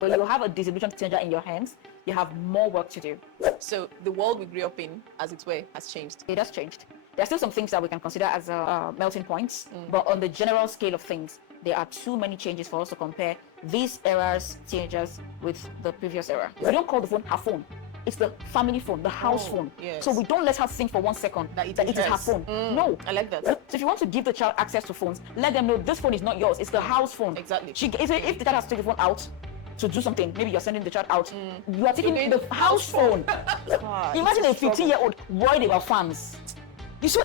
When you have a disillusioned teenager in your hands, you have more work to do. So the world we grew up in, as it were, has changed. It has changed. There are still some things that we can consider as melting points, but on the general scale of things, there are too many changes for us to compare this era's teenagers with the previous era. We don't call the phone her phone. It's the family phone, the house phone. Yes. So we don't let her think for 1 second that it is her phone. No. I like that. So if you want to give the child access to phones, let them know this phone is not yours. It's the house phone. Exactly. If the child has to take the phone out to do something, maybe you're sending the child out, you are taking the house phone. Imagine a 15-year-old worried about fans. You see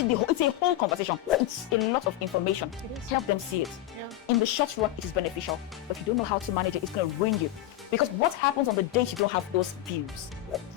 it's a whole conversation. It's a lot of information. Help them see it. Yeah. In the short run, it is beneficial. But if you don't know how to manage it, it's going to ruin you. Because what happens on the day you don't have those views?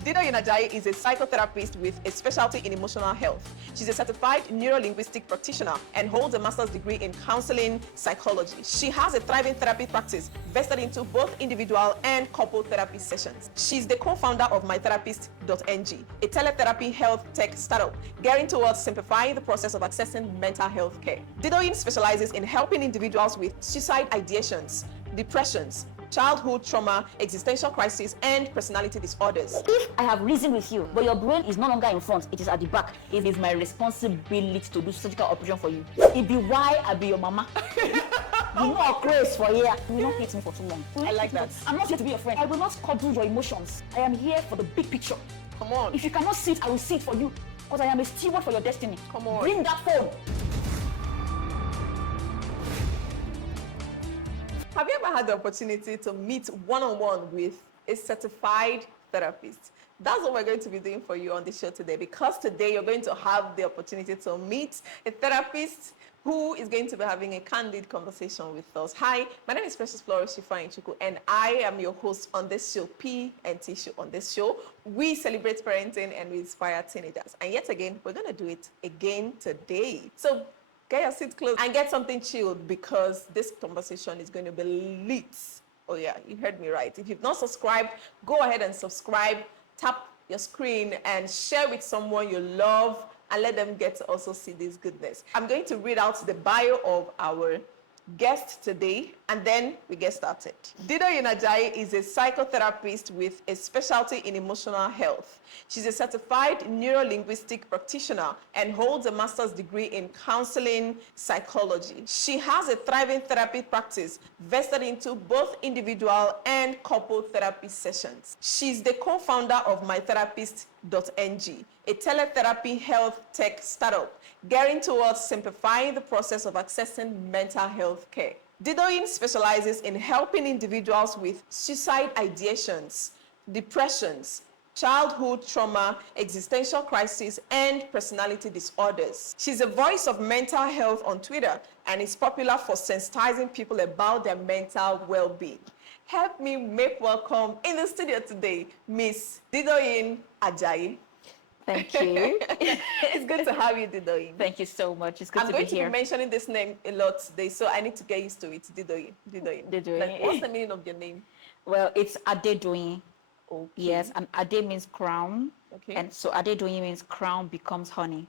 Didoyin Ajayi is a psychotherapist with a specialty in emotional health. She's a certified neuro-linguistic practitioner and holds a master's degree in counseling psychology. She has a thriving therapy practice vested into both individual and couple therapy sessions. She's the co-founder of mytherapist.ng, a teletherapy health tech startup gearing towards simplifying the process of accessing mental health care. Didoyin specializes in helping individuals with suicide ideations, depressions, childhood trauma, existential crisis, and personality disorders. If I have reasoned with you, but your brain is no longer in front, it is at the back, it is my responsibility to do surgical operation for you. It be why I be your mama. You know how crazy for here. You will not hate me for too long. I like that. I'm not here to be your friend. I will not cuddle your emotions. I am here for the big picture. Come on. If you cannot see it, I will see it for you. Because I am a steward for your destiny. Come on. Bring that phone. Have you ever had the opportunity to meet one-on-one with a certified therapist? That's what we're going to be doing for you on the show today, because today you're going to have the opportunity to meet a therapist who is going to be having a candid conversation with us. Hi, my name is Precious Flores Shifa-Inchuku, and I am your host on this show, P&T Show. On this show, we celebrate parenting and we inspire teenagers. And yet again, we're going to do it again today. So get your seat close and get something chilled, because this conversation is going to be lit. Oh yeah, you heard me right. If you've not subscribed, go ahead and subscribe, tap your screen and share with someone you love and let them get to also see this goodness. I'm going to read out the bio of our guest today, and then we get started. Didoyin Ajayi is a psychotherapist with a specialty in emotional health. She's a certified neuro-linguistic practitioner and holds a master's degree in counseling psychology. She has a thriving therapy practice vested into both individual and couple therapy sessions. She's the co-founder of mytherapist.ng, a teletherapy health tech startup gearing towards simplifying the process of accessing mental health care. Didoyin specializes in helping individuals with suicide ideations, depressions, childhood trauma, existential crisis, and personality disorders. She's a voice of mental health on Twitter and is popular for sensitizing people about their mental well-being. Help me make welcome in the studio today, Miss Didoyin Ajayi. Thank you. It's good to have you, Didoyin. Thank you so much. It's good I'm to be going to here. be mentioning this name a lot today, so I need to get used to it. Didoyin. Didoyin. Like, what's the meaning of your name? Well, it's Adedoyin. Okay. Yes, and Ade means crown. Okay. And so Adedoyin means crown becomes honey.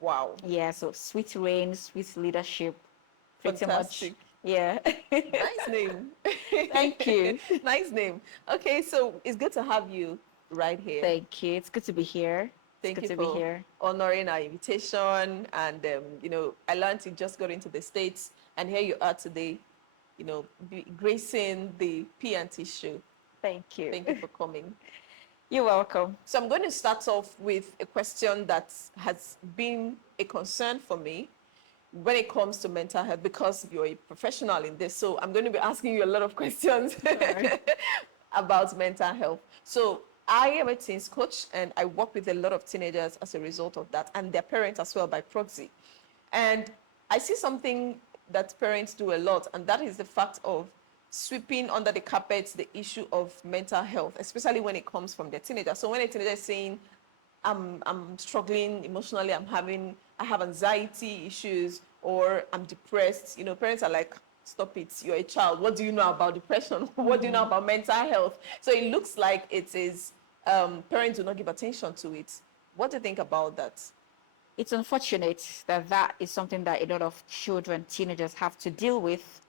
Wow. Yeah, so sweet rain, sweet leadership. Pretty Fantastic. much. Yeah. Nice name. Thank you. Nice name. Okay, so it's good to have you right here. Thank you. It's good to be here. Thank It's you good to for be here. honoring our invitation. And, I learned you just got into the States, and here you are today, gracing the P&T show. Thank you. Thank you for coming. You're welcome. So I'm going to start off with a question that has been a concern for me when it comes to mental health, because you're a professional in this. So I'm going to be asking you a lot of questions about mental health. So I am a teens coach, and I work with a lot of teenagers as a result of that, and their parents as well by proxy. And I see something that parents do a lot, and that is the fact of sweeping under the carpet the issue of mental health, especially when it comes from their teenager. So when a teenager is saying, I'm struggling emotionally, I have anxiety issues, or I'm depressed, parents are like, stop it, you're a child. What do you know about depression? What do you know about mental health? So it looks like it is, parents do not give attention to it. What do you think about that? It's unfortunate that that is something that a lot of children, teenagers have to deal with,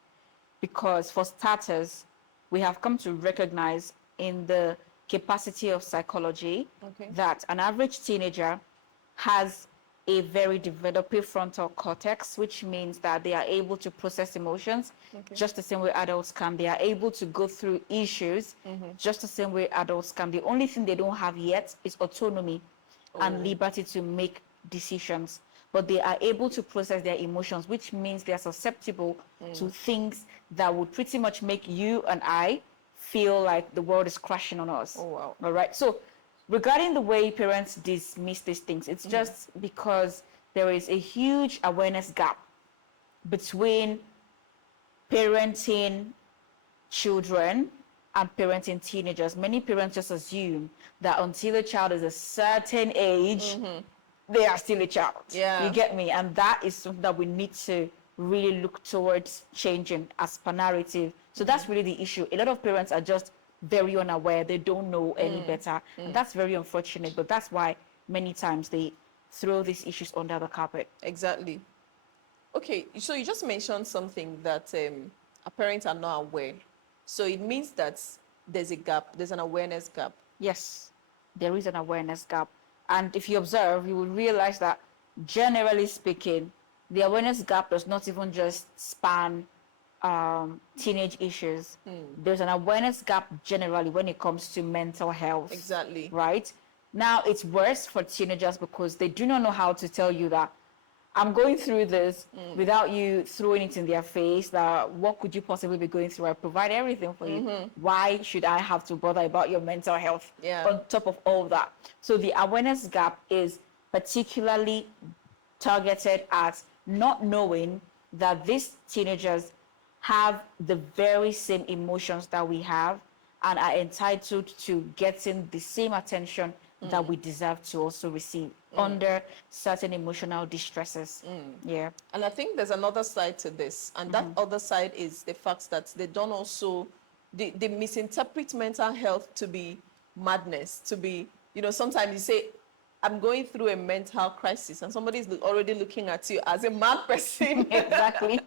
because for starters, we have come to recognize in the capacity of psychology that an average teenager has a very developed prefrontal cortex, which means that they are able to process emotions just the same way adults can. They are able to go through issues just the same way adults can. The only thing they don't have yet is autonomy and liberty to make decisions. But they are able to process their emotions, which means they are susceptible to things that would pretty much make you and I feel like the world is crashing on us. Oh, wow. All right. So regarding the way parents dismiss these things, it's just because there is a huge awareness gap between parenting children and parenting teenagers. Many parents just assume that until a child is a certain age, they are still a child. Yeah. You get me? And that is something that we need to really look towards changing as per narrative. So that's really the issue. A lot of parents are just very unaware. They don't know any better. And that's very unfortunate. But that's why many times they throw these issues under the carpet. Exactly. Okay, so you just mentioned something that our parents are not aware. So it means that there's a gap, there's an awareness gap. Yes, there is an awareness gap. And if you observe, you will realize that generally speaking, the awareness gap does not even just span teenage issues. There's an awareness gap generally when it comes to mental health. Exactly. Right? Now, it's worse for teenagers because they do not know how to tell you that I'm going through this without you throwing it in their face, that what could you possibly be going through? I provide everything for you. Why should I have to bother about your mental health on top of all that? So the awareness gap is particularly targeted at not knowing that these teenagers have the very same emotions that we have and are entitled to getting the same attention that we deserve to also receive under certain emotional distresses. Yeah. And I think there's another side to this. And that other side is the fact that they don't also, they misinterpret mental health to be madness, to be, you know, sometimes you say, I'm going through a mental crisis, and somebody's already looking at you as a mad person. Exactly.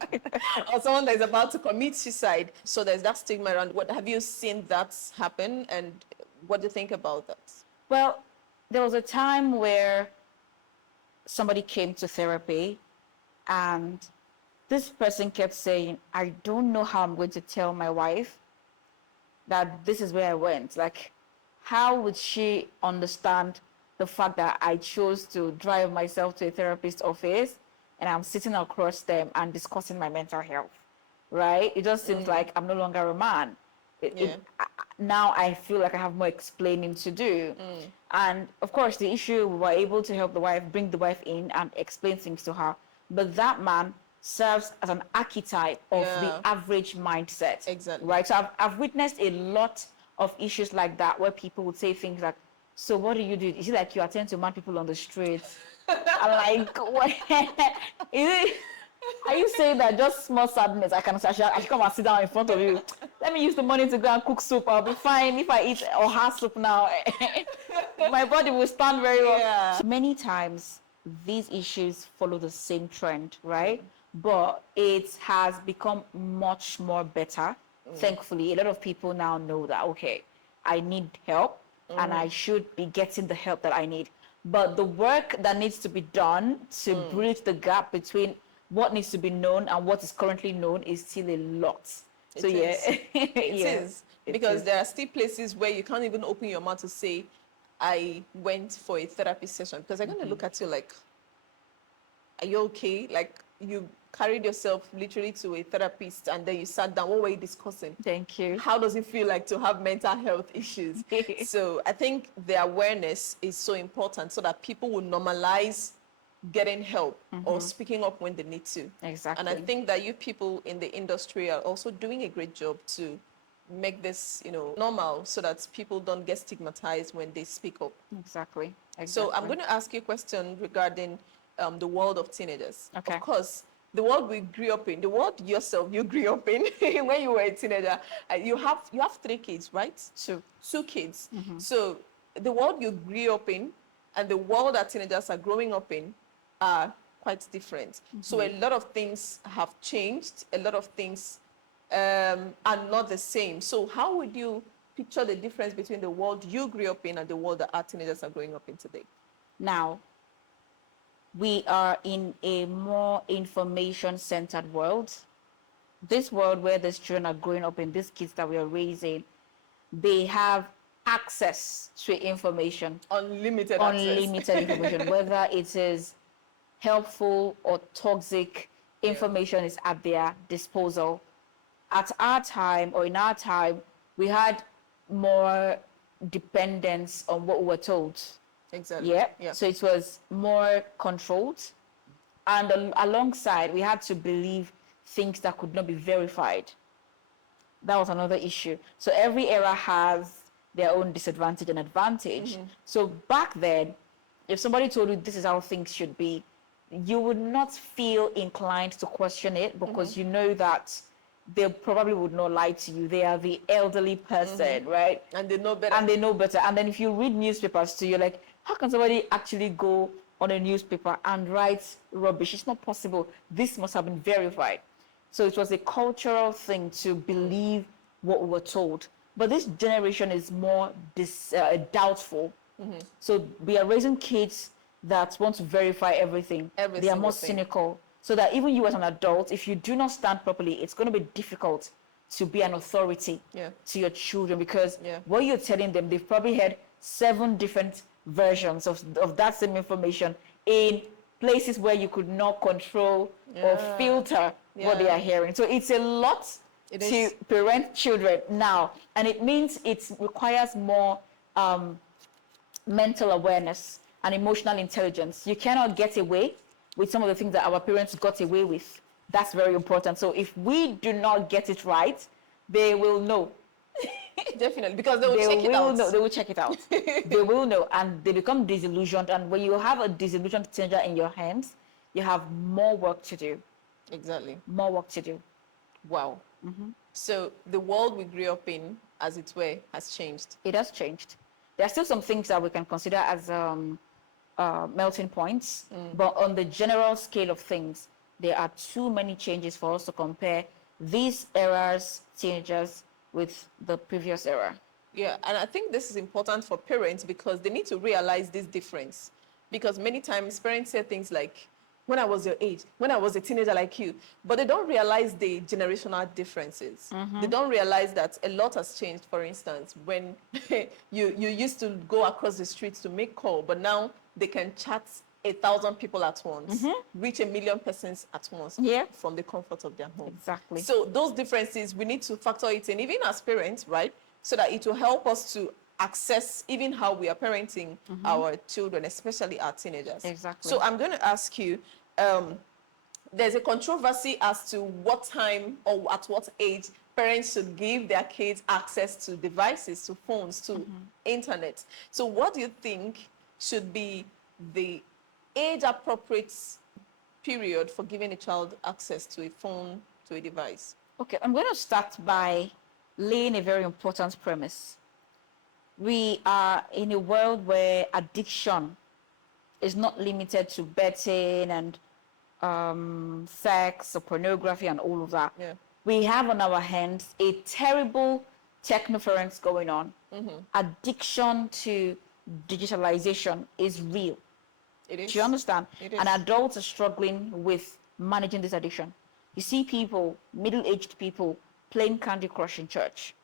Or someone that is about to commit suicide. So there's that stigma around. What have you seen that happen, and what do you think about that? Well, there was a time where somebody came to therapy and this person kept saying, I don't know how I'm going to tell my wife that this is where I went. Like, how would she understand the fact that I chose to drive myself to a therapist's office and I'm sitting across them and discussing my mental health, right? It just seems like I'm no longer a man. Now I feel like I have more explaining to do. And of course, the issue, we were able to help the wife, bring the wife in and explain things to her. But that man serves as an archetype of the average mindset. Exactly. Right? So I've witnessed a lot of issues like that where people would say things like, so what do? Is it like you attend to mad people on the streets? I'm like, what? Are you saying that just small sadness, I should come and sit down in front of you? Let me use the money to go and cook soup. I'll be fine if I eat oha soup now. My body will stand very well. Yeah. So many times, these issues follow the same trend, right? But it has become much more better. Thankfully, a lot of people now know that, okay, I need help and I should be getting the help that I need. But the work that needs to be done to bridge the gap between what needs to be known and what is currently known is still a lot. So It is. Because is. there are still places where you can't even open your mouth to say, I went for a therapy session. Because they're going to look at you like, are you okay? Like, you carried yourself literally to a therapist and then you sat down. What were you discussing? Thank you. How does it feel like to have mental health issues? So I think the awareness is so important so that people will normalize getting help or speaking up when they need to. Exactly. And I think that you people in the industry are also doing a great job to make this, normal so that people don't get stigmatized when they speak up. Exactly. So I'm going to ask you a question regarding the world of teenagers. Okay. Of course, the world we grew up in, the world yourself you grew up in when you were a teenager. You have 3 kids, right? 2 kids. So the world you grew up in and the world that teenagers are growing up in are quite different. So a lot of things have changed. A lot of things are not the same. So how would you picture the difference between the world you grew up in and the world that our teenagers are growing up in today? Now, we are in a more information-centered world. This world where these children are growing up in, these kids that we are raising, they have access to information. Unlimited Information, whether it is helpful or toxic, information is at their disposal. At our time, or in our time, we had more dependence on what we were told. Exactly. Yeah. So it was more controlled. And alongside, we had to believe things that could not be verified. That was another issue. So every era has their own disadvantage and advantage. So back then, if somebody told you this is how things should be, you would not feel inclined to question it because you know that they probably would not lie to you. They are the elderly person, right? And they know better. And then if you read newspapers too, you're like, how can somebody actually go on a newspaper and write rubbish? It's not possible. This must have been verified. So it was a cultural thing to believe what we were told. But this generation is more doubtful. So we are raising kids that want to verify everything. They are more cynical. So that even you as an adult, if you do not stand properly, it's going to be difficult to be an authority to your children because what you're telling them, they've probably heard 7 different versions of that same information in places where you could not control or filter what they are hearing. So it's a lot to parent children now. And it means it requires more mental awareness and emotional intelligence. You cannot get away with some of the things that our parents got away with. That's very important. So if we do not get it right, they will know. Definitely, because they will check it out. They will check it out. They will know, and they become disillusioned. And when you have a disillusioned teenager in your hands, you have more work to do. Exactly. More work to do. Wow. So the world we grew up in, as it were, has changed. It has changed. There are still some things that we can consider as melting points, but on the general scale of things, there are too many changes for us to compare these era's teenagers with the previous era. Yeah, and I think this is important for parents because they need to realize this difference. Because many times parents say things like, when I was your age, when I was a teenager like you, but they don't realize the generational differences. They don't realize that a lot has changed. For instance, when you used to go across the streets to make call, but now they can chat 1,000 people at once, reach 1 million persons at once from the comfort of their home. Exactly. So those differences, we need to factor it in, even as parents, right? So that it will help us to access even how we are parenting our children, especially our teenagers. Exactly. So I'm going to ask you, there's a controversy as to what time or at what age parents should give their kids access to devices, to phones, to internet. So what do you think should be the age-appropriate period for giving a child access to a phone, to a device? Okay, I'm going to start by laying a very important premise. We are in a world where addiction is not limited to betting and sex or pornography and all of that. Yeah. We have on our hands a terrible technoference going on. Addiction to digitalization is real. It is. Do you understand? It is. And adults are struggling with managing this addiction. You see people, middle-aged people, playing Candy Crush in church.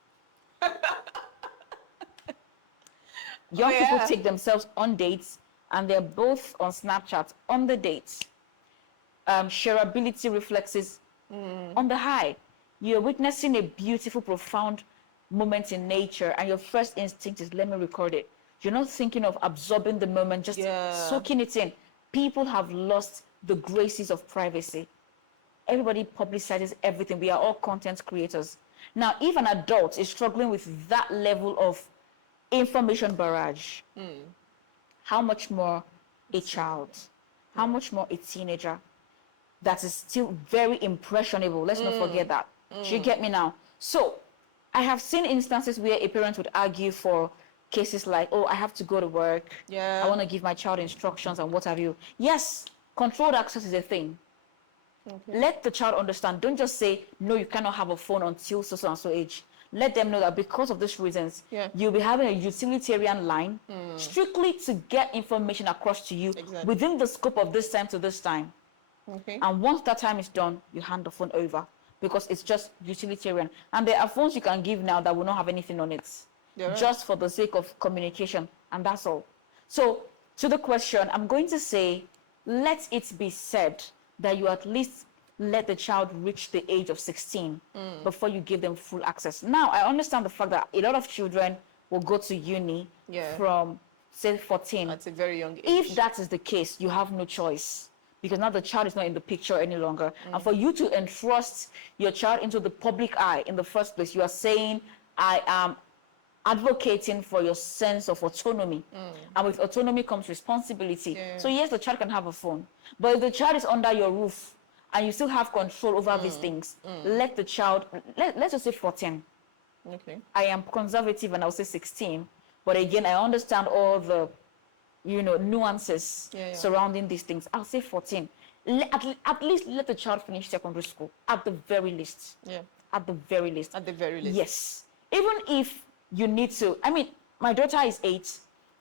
Young people take themselves on dates, and they're both on Snapchat on the dates. Shareability reflexes on the high. You're witnessing a beautiful, profound moment in nature, and your first instinct is, let me record it. You're not thinking of absorbing the moment, just soaking it in. People have lost the graces of privacy. Everybody publicizes everything. We are all content creators. Now, if an adult is struggling with that level of information barrage, how much more a child? How much more a teenager that is still very impressionable? Let's not forget that. Do you get me now? So, I have seen instances where a parent would argue for cases like, oh, I have to go to work. I want to give my child instructions and what have you. Yes, controlled access is a thing. Okay. Let the child understand. Don't just say, no, you cannot have a phone until so and so age. Let them know that because of these reasons, you'll be having a utilitarian line strictly to get information across to you within the scope of this time to this time. Okay. And once that time is done, you hand the phone over because it's just utilitarian. And there are phones you can give now that will not have anything on it, just for the sake of communication, and that's all. So to the question, I'm going to say, let it be said that you at least let the child reach the age of 16 before you give them full access. Now, I understand the fact that a lot of children will go to uni from, say, 14. At a very young age. If that is the case, you have no choice because now the child is not in the picture any longer. And for you to entrust your child into the public eye in the first place, you are saying, I am advocating for your sense of autonomy. And with autonomy comes responsibility. So yes, the child can have a phone. But if the child is under your roof and you still have control over these things, let the child, let's just say 14. Okay. I am conservative and I'll say 16. But again, I understand all the, nuances surrounding these things. I'll say 14. At least let the child finish secondary school, at the very least. Yeah. At the very least. At the very least. Yes. Even if you need to, my daughter is 8.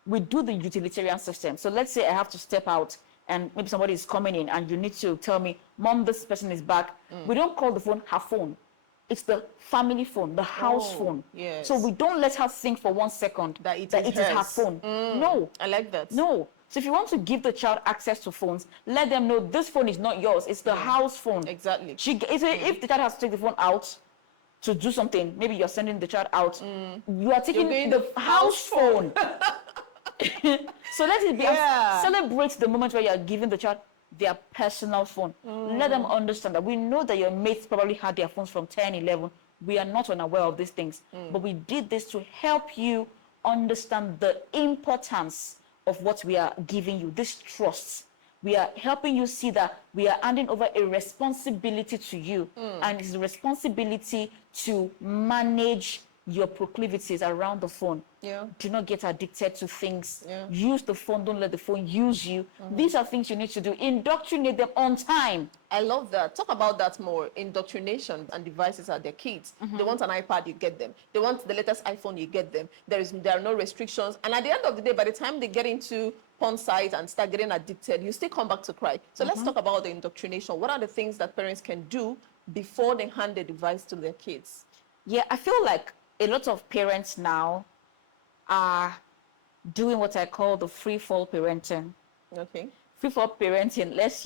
We do the utilitarian system. So let's say I have to step out and maybe somebody is coming in and you need to tell me, Mom, this person is back. We don't call the phone her phone. It's the family phone, the house phone. Yes. So we don't let her think for 1 second that it is her phone. No. I like that. No. So if you want to give the child access to phones, let them know this phone is not yours. It's the house phone. Exactly. If the child has to take the phone out to do something, maybe you're sending the child out, you are taking the house phone. So let it be, celebrate the moment where you're giving the child their personal phone. Let them understand that we know that your mates probably had their phones from 10, 11. We are not unaware of these things, but we did this to help you understand the importance of what we are giving you, this trust. We are helping you see that we are handing over a responsibility to you, and it's a responsibility to manage your proclivities around the phone. Do not get addicted to things. Use the phone, don't let the phone use you. These are things you need to do. Indoctrinate them on time. I love that. Talk about that more. Indoctrination and devices are their kids. They want an iPad, you get them. They want the latest iPhone, you get them. There are no restrictions. And at the end of the day, by the time they get into porn sites and start getting addicted, you still come back to cry. So let's talk about the indoctrination. What are the things that parents can do before they hand the device to their kids? Yeah, I feel like a lot of parents now are doing what I call the free fall parenting. Okay. Free fall parenting. Let's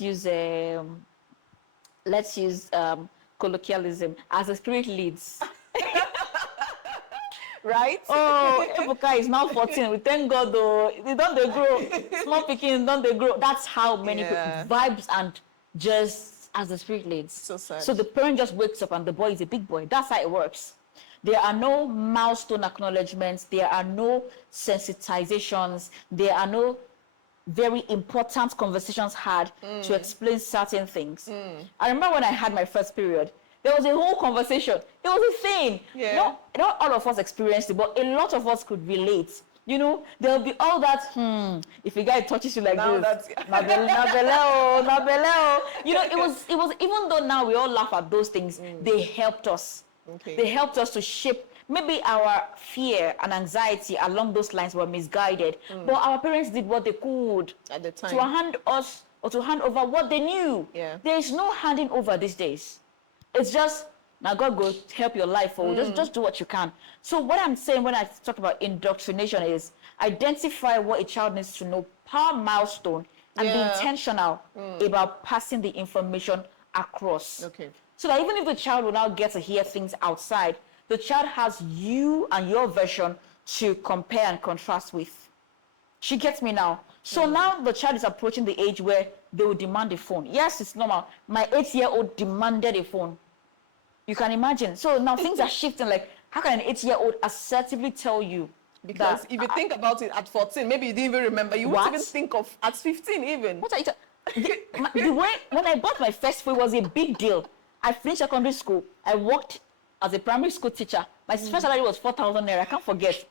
use colloquialism as the spirit leads. Right? Oh, Ebuka is now 14. We thank God though. They grow. Small picking, don't they grow? That's how many vibes and just as the spirit leads. So sad. So the parent just wakes up and the boy is a big boy. That's how it works. There are no milestone acknowledgements. There are no sensitizations. There are no very important conversations had to explain certain things. I remember when I had my first period, there was a whole conversation. It was a thing. Not all of us experienced it, but a lot of us could relate. There'll be all that, if a guy touches you like this, nabeleo. It was, even though now we all laugh at those things, they helped us. Okay. They helped us to shape, maybe our fear and anxiety along those lines were misguided, but our parents did what they could at the time to hand us or to hand over what they knew. There is no handing over these days. It's just, now God go help your life, or just do what you can. So what I'm saying when I talk about indoctrination is identify what a child needs to know per milestone and be intentional about passing the information across. Okay. So that even if the child will now get to hear things outside, the child has you and your version to compare and contrast with. She gets me now. So now the child is approaching the age where they will demand a phone. Yes, it's normal. My 8-year-old demanded a phone. You can imagine. So now things are shifting. Like, how can an 8-year-old assertively tell you? Because if you think about it at 14, maybe you didn't even remember. You won't even think of at 15 even. What are you when I bought my first phone, it was a big deal. I finished secondary school. I worked as a primary school teacher. My first salary was 4,000 naira. I can't forget.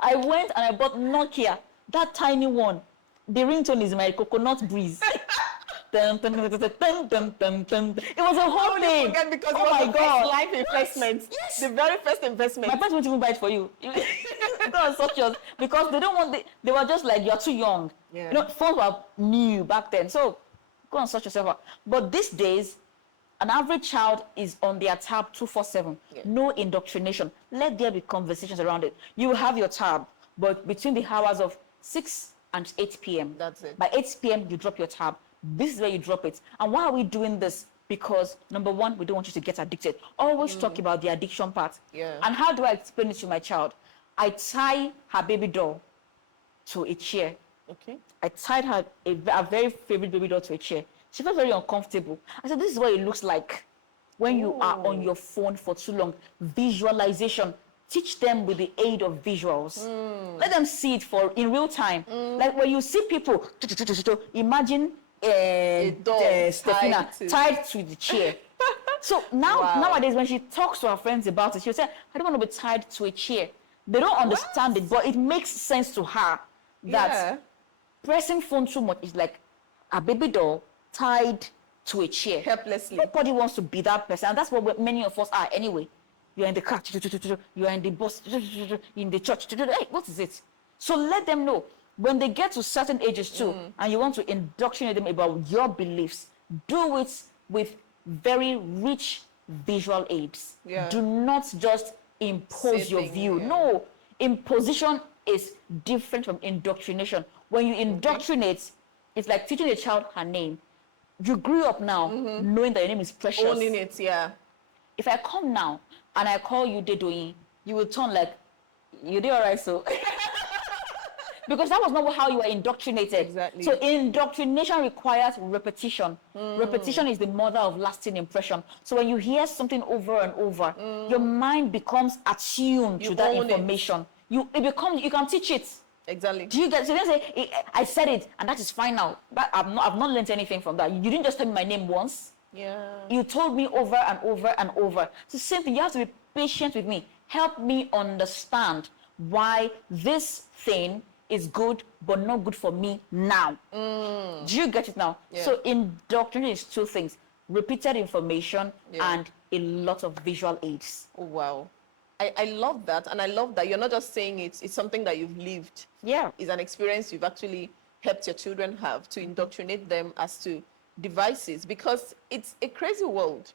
I went and I bought Nokia, that tiny one. The ringtone is my coconut breeze. Dun, dun, dun, dun, dun, dun, dun, dun. It was a whole thing. Forget because oh it my was the God. first life investment. Yes. The very first investment. My parents won't even buy it for you. Because they don't want they were just like, you're too young. Yeah. You know, phones were new back then. So go and sort yourself out. But these days, an average child is on their tab 247. Yeah. No indoctrination. Let there be conversations around it. You will have your tab, but between the hours of 6 and 8 p.m. That's it. By 8 p.m., you drop your tab. This is where you drop it. And why are we doing this? Because number one, we don't want you to get addicted. Always talk about the addiction part. Yeah. And how do I explain it to my child? I tie her baby doll to a chair. Okay. I tied her a very favorite baby doll to a chair. She felt very uncomfortable. I said, this is what it looks like when you are on your phone for too long. Visualization. Teach them with the aid of visuals. Let them see it in real time. Like when you see people, imagine Stefina tied to the chair. So nowadays, when she talks to her friends about it, she'll say, I don't want to be tied to a chair. They don't understand it, but it makes sense to her that pressing phone too much is like a baby doll tied to a chair. Helplessly. Nobody wants to be that person. And that's what many of us are anyway. You're in the car, you're in the bus, in the church. Hey, what is it? So let them know. When they get to certain ages too, and you want to indoctrinate them about your beliefs, do it with very rich visual aids. Yeah. Do not just impose your view. Yeah. No, imposition is different from indoctrination. When you indoctrinate, it's like teaching a child her name. You grew up now knowing that your name is precious. Owning it, yeah. If I come now and I call you Dedoyin, you will turn like, you did all right, so. Because that was not how you were indoctrinated. Exactly. So indoctrination requires repetition. Repetition is the mother of lasting impression. So when you hear something over and over, your mind becomes attuned to that information. You can teach it. Exactly. Do you get? So they say, I said it, and that is fine now. But I've not learned anything from that. You didn't just tell me my name once. Yeah. You told me over and over and over. So same thing. You have to be patient with me. Help me understand why this thing is good, but not good for me now. Do you get it now? Yeah. So indoctrination is two things: repeated information and a lot of visual aids. Oh, wow. I love that. And I love that you're not just saying it's something that you've lived. Yeah. It's an experience you've actually helped your children have to indoctrinate them as to devices, because it's a crazy world.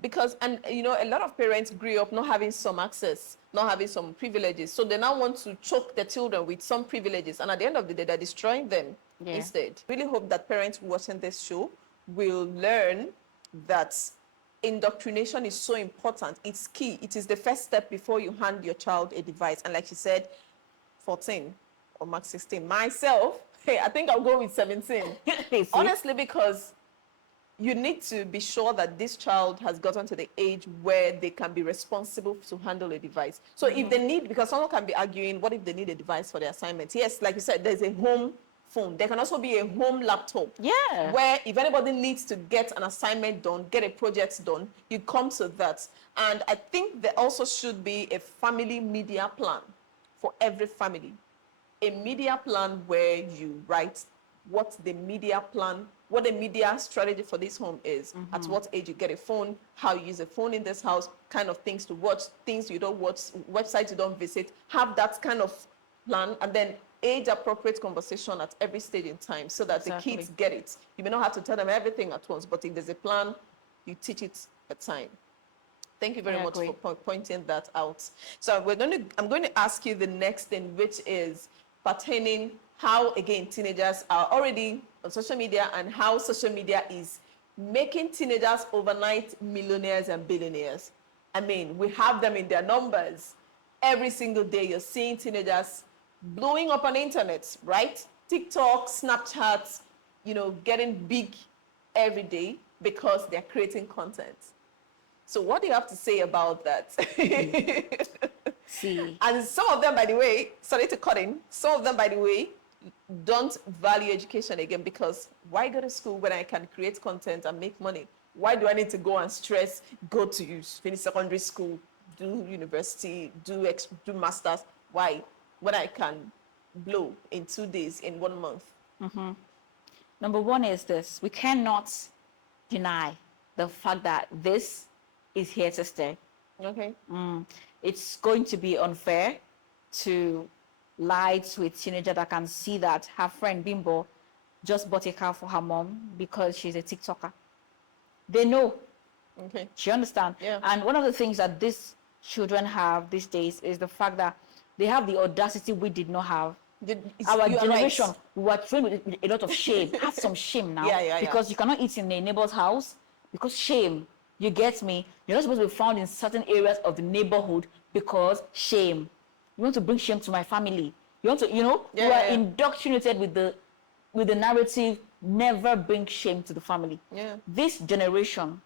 Because, and you know, a lot of parents grew up not having some access, not having some privileges. So they now want to choke their children with some privileges. And at the end of the day, they're destroying them instead. Really hope that parents watching this show will learn that indoctrination is so important. It's key. It is the first step before you hand your child a device. And like she said, 14 or max 16. Myself, hey, I think I'll go with 17. Honestly, because you need to be sure that this child has gotten to the age where they can be responsible to handle a device. So if they need, because someone can be arguing, what if they need a device for their assignment? Yes, like you said, there's a home phone. There can also be a home laptop. Yeah. Where if anybody needs to get an assignment done, get a project done, you come to that. And I think there also should be a family media plan for every family. A media plan where you write what the media plan, what the media strategy for this home is, at what age you get a phone, how you use a phone in this house, kind of things to watch, things you don't watch, websites you don't visit, have that kind of plan, and then age-appropriate conversation at every stage in time so that the kids get it. You may not have to tell them everything at once, but if there's a plan, you teach it at time. Thank you very much for pointing that out. So I'm going to ask you the next thing, which is pertaining how, again, teenagers are already on social media and how social media is making teenagers overnight millionaires and billionaires. I mean, we have them in their numbers. Every single day you're seeing teenagers blowing up on the internet, right? TikTok, Snapchat, you know, getting big every day because they're creating content. So what do you have to say about that? See. And some of them, by the way, sorry to cut in, some of them, by the way, don't value education again, because why go to school when I can create content and make money? Why do I need to go and stress, go to finish secondary school, do university, do masters? Why? When I can blow in 2 days, in 1 month? Number one is this: we cannot deny the fact that this is here to stay. Okay. It's going to be unfair to lie to a teenager that can see that her friend Bimbo just bought a car for her mom because she's a TikToker. They know. Okay. Do you understand? Yeah. And one of the things that these children have these days is the fact that they have the audacity we did not have. Our generation, right, we were trained with a lot of shame. Have some shame now. Because you cannot eat in a neighbor's house because shame. You get me? You're not supposed to be found in certain areas of the neighborhood because shame. You want to bring shame to my family. You want to, you are indoctrinated with the narrative, never bring shame to the family. Yeah. This generation,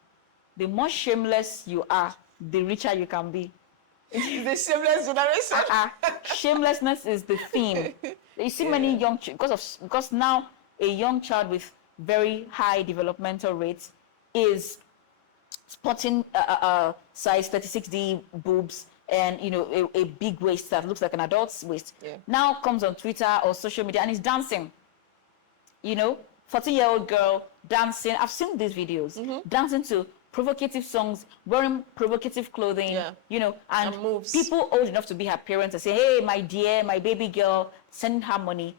the more shameless you are, the richer you can be. The shameless generation. Shamelessness is the theme. You see many young because now a young child with very high developmental rates is sporting size 36D boobs and a big waist that looks like an adult's waist. Yeah. Now comes on Twitter or social media and is dancing. 14-year-old girl dancing. I've seen these videos. Dancing to provocative songs, wearing provocative clothing, and moves. People old enough to be her parents and say, hey, my dear, my baby girl, send her money.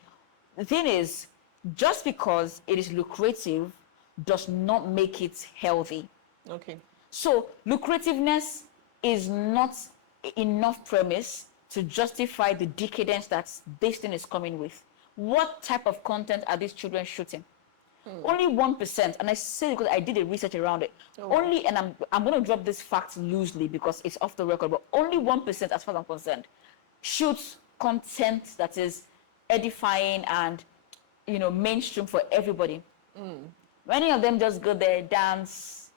The thing is, just because it is lucrative does not make it healthy. Okay. So lucrativeness is not enough premise to justify the decadence that this thing is coming with. What type of content are these children shooting? Only 1%, and I say because I did a research around it. Only, and I'm going to drop this fact loosely because it's off the record, but only 1%, as far as I'm concerned, shoots content that is edifying and mainstream for everybody. Many of them just go there, dance.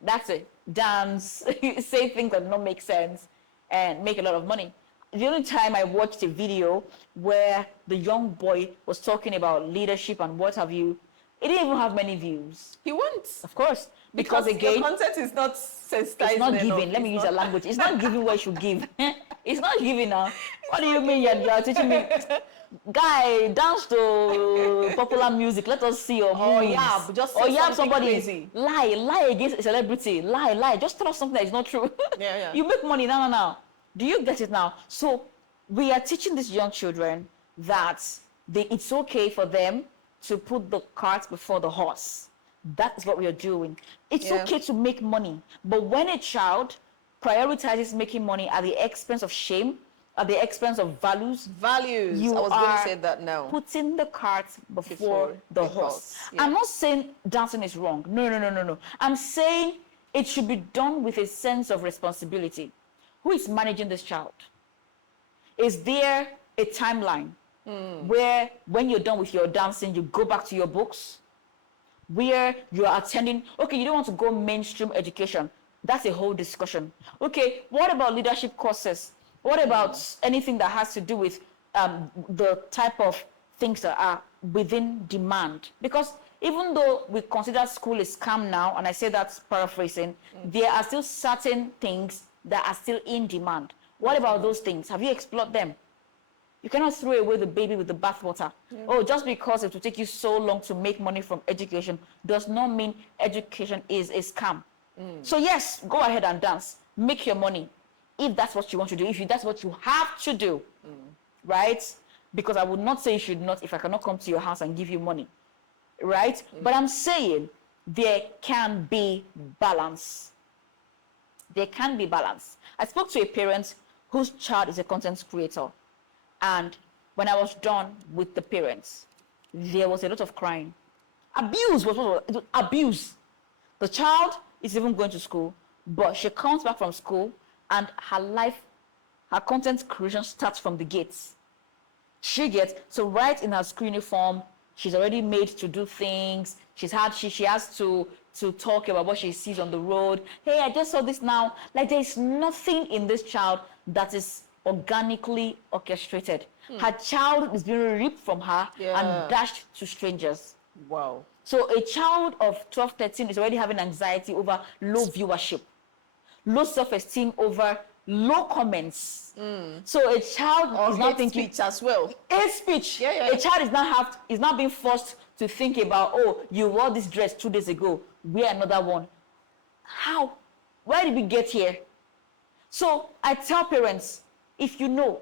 That's it, dance, say things that don't make sense, and make a lot of money. The only time I watched a video where the young boy was talking about leadership and what have you, it didn't even have many views. He won't. Of course. Because again, your content is not sensitized. It's not giving. Let me use a language. It's not giving what it should give. It's not giving now. What do you mean you're teaching me? Guy, dance to popular music. Let us see your moves. But somebody crazy. Lie against a celebrity. Lie. Just tell us something that is not true. Yeah. You make money now. Do you get it now? So we are teaching these young children that it's okay for them to put the cart before the horse. That is what we are doing. It's okay to make money. But when a child prioritizes making money at the expense of shame, at the expense of values, I was going to say that now. Putting the cart before the horse. Yeah. I'm not saying dancing is wrong. No. I'm saying it should be done with a sense of responsibility. Who is managing this child? Is there a timeline where when you're done with your dancing, you go back to your books? Where you are attending, okay, you don't want to go mainstream education. That's a whole discussion. Okay, what about leadership courses? What about anything that has to do with the type of things that are within demand? Because even though we consider school is scam now, and I say that's paraphrasing, there are still certain things that are still in demand. What about those things? Have you explored them? You cannot throw away the baby with the bathwater. Just because it will take you so long to make money from education does not mean education is a scam. So yes, go ahead and dance. Make your money. If that's what you want to do, if that's what you have to do, right? Because I would not say you should not if I cannot come to your house and give you money, right? But I'm saying there can be balance. There can be balance. I spoke to a parent whose child is a content creator. And when I was done with the parents, there was a lot of crying. Abuse was abuse. The child is even going to school, but she comes back from school and her content creation starts from the gates. She right in her school uniform, she's already made to do things. She has to talk about what she sees on the road. Hey, I just saw this now. Like there's nothing in this child that is organically orchestrated. Her child is being ripped from her and dashed to strangers. Wow. So a child of 12, 13 is already having anxiety over low viewership, low self-esteem over low comments. So a child is not thinking speech as well. hate speech. Yeah. A child is not being forced to think about, oh, you wore this dress 2 days ago, wear another one. How? Where did we get here? So I tell parents, if you know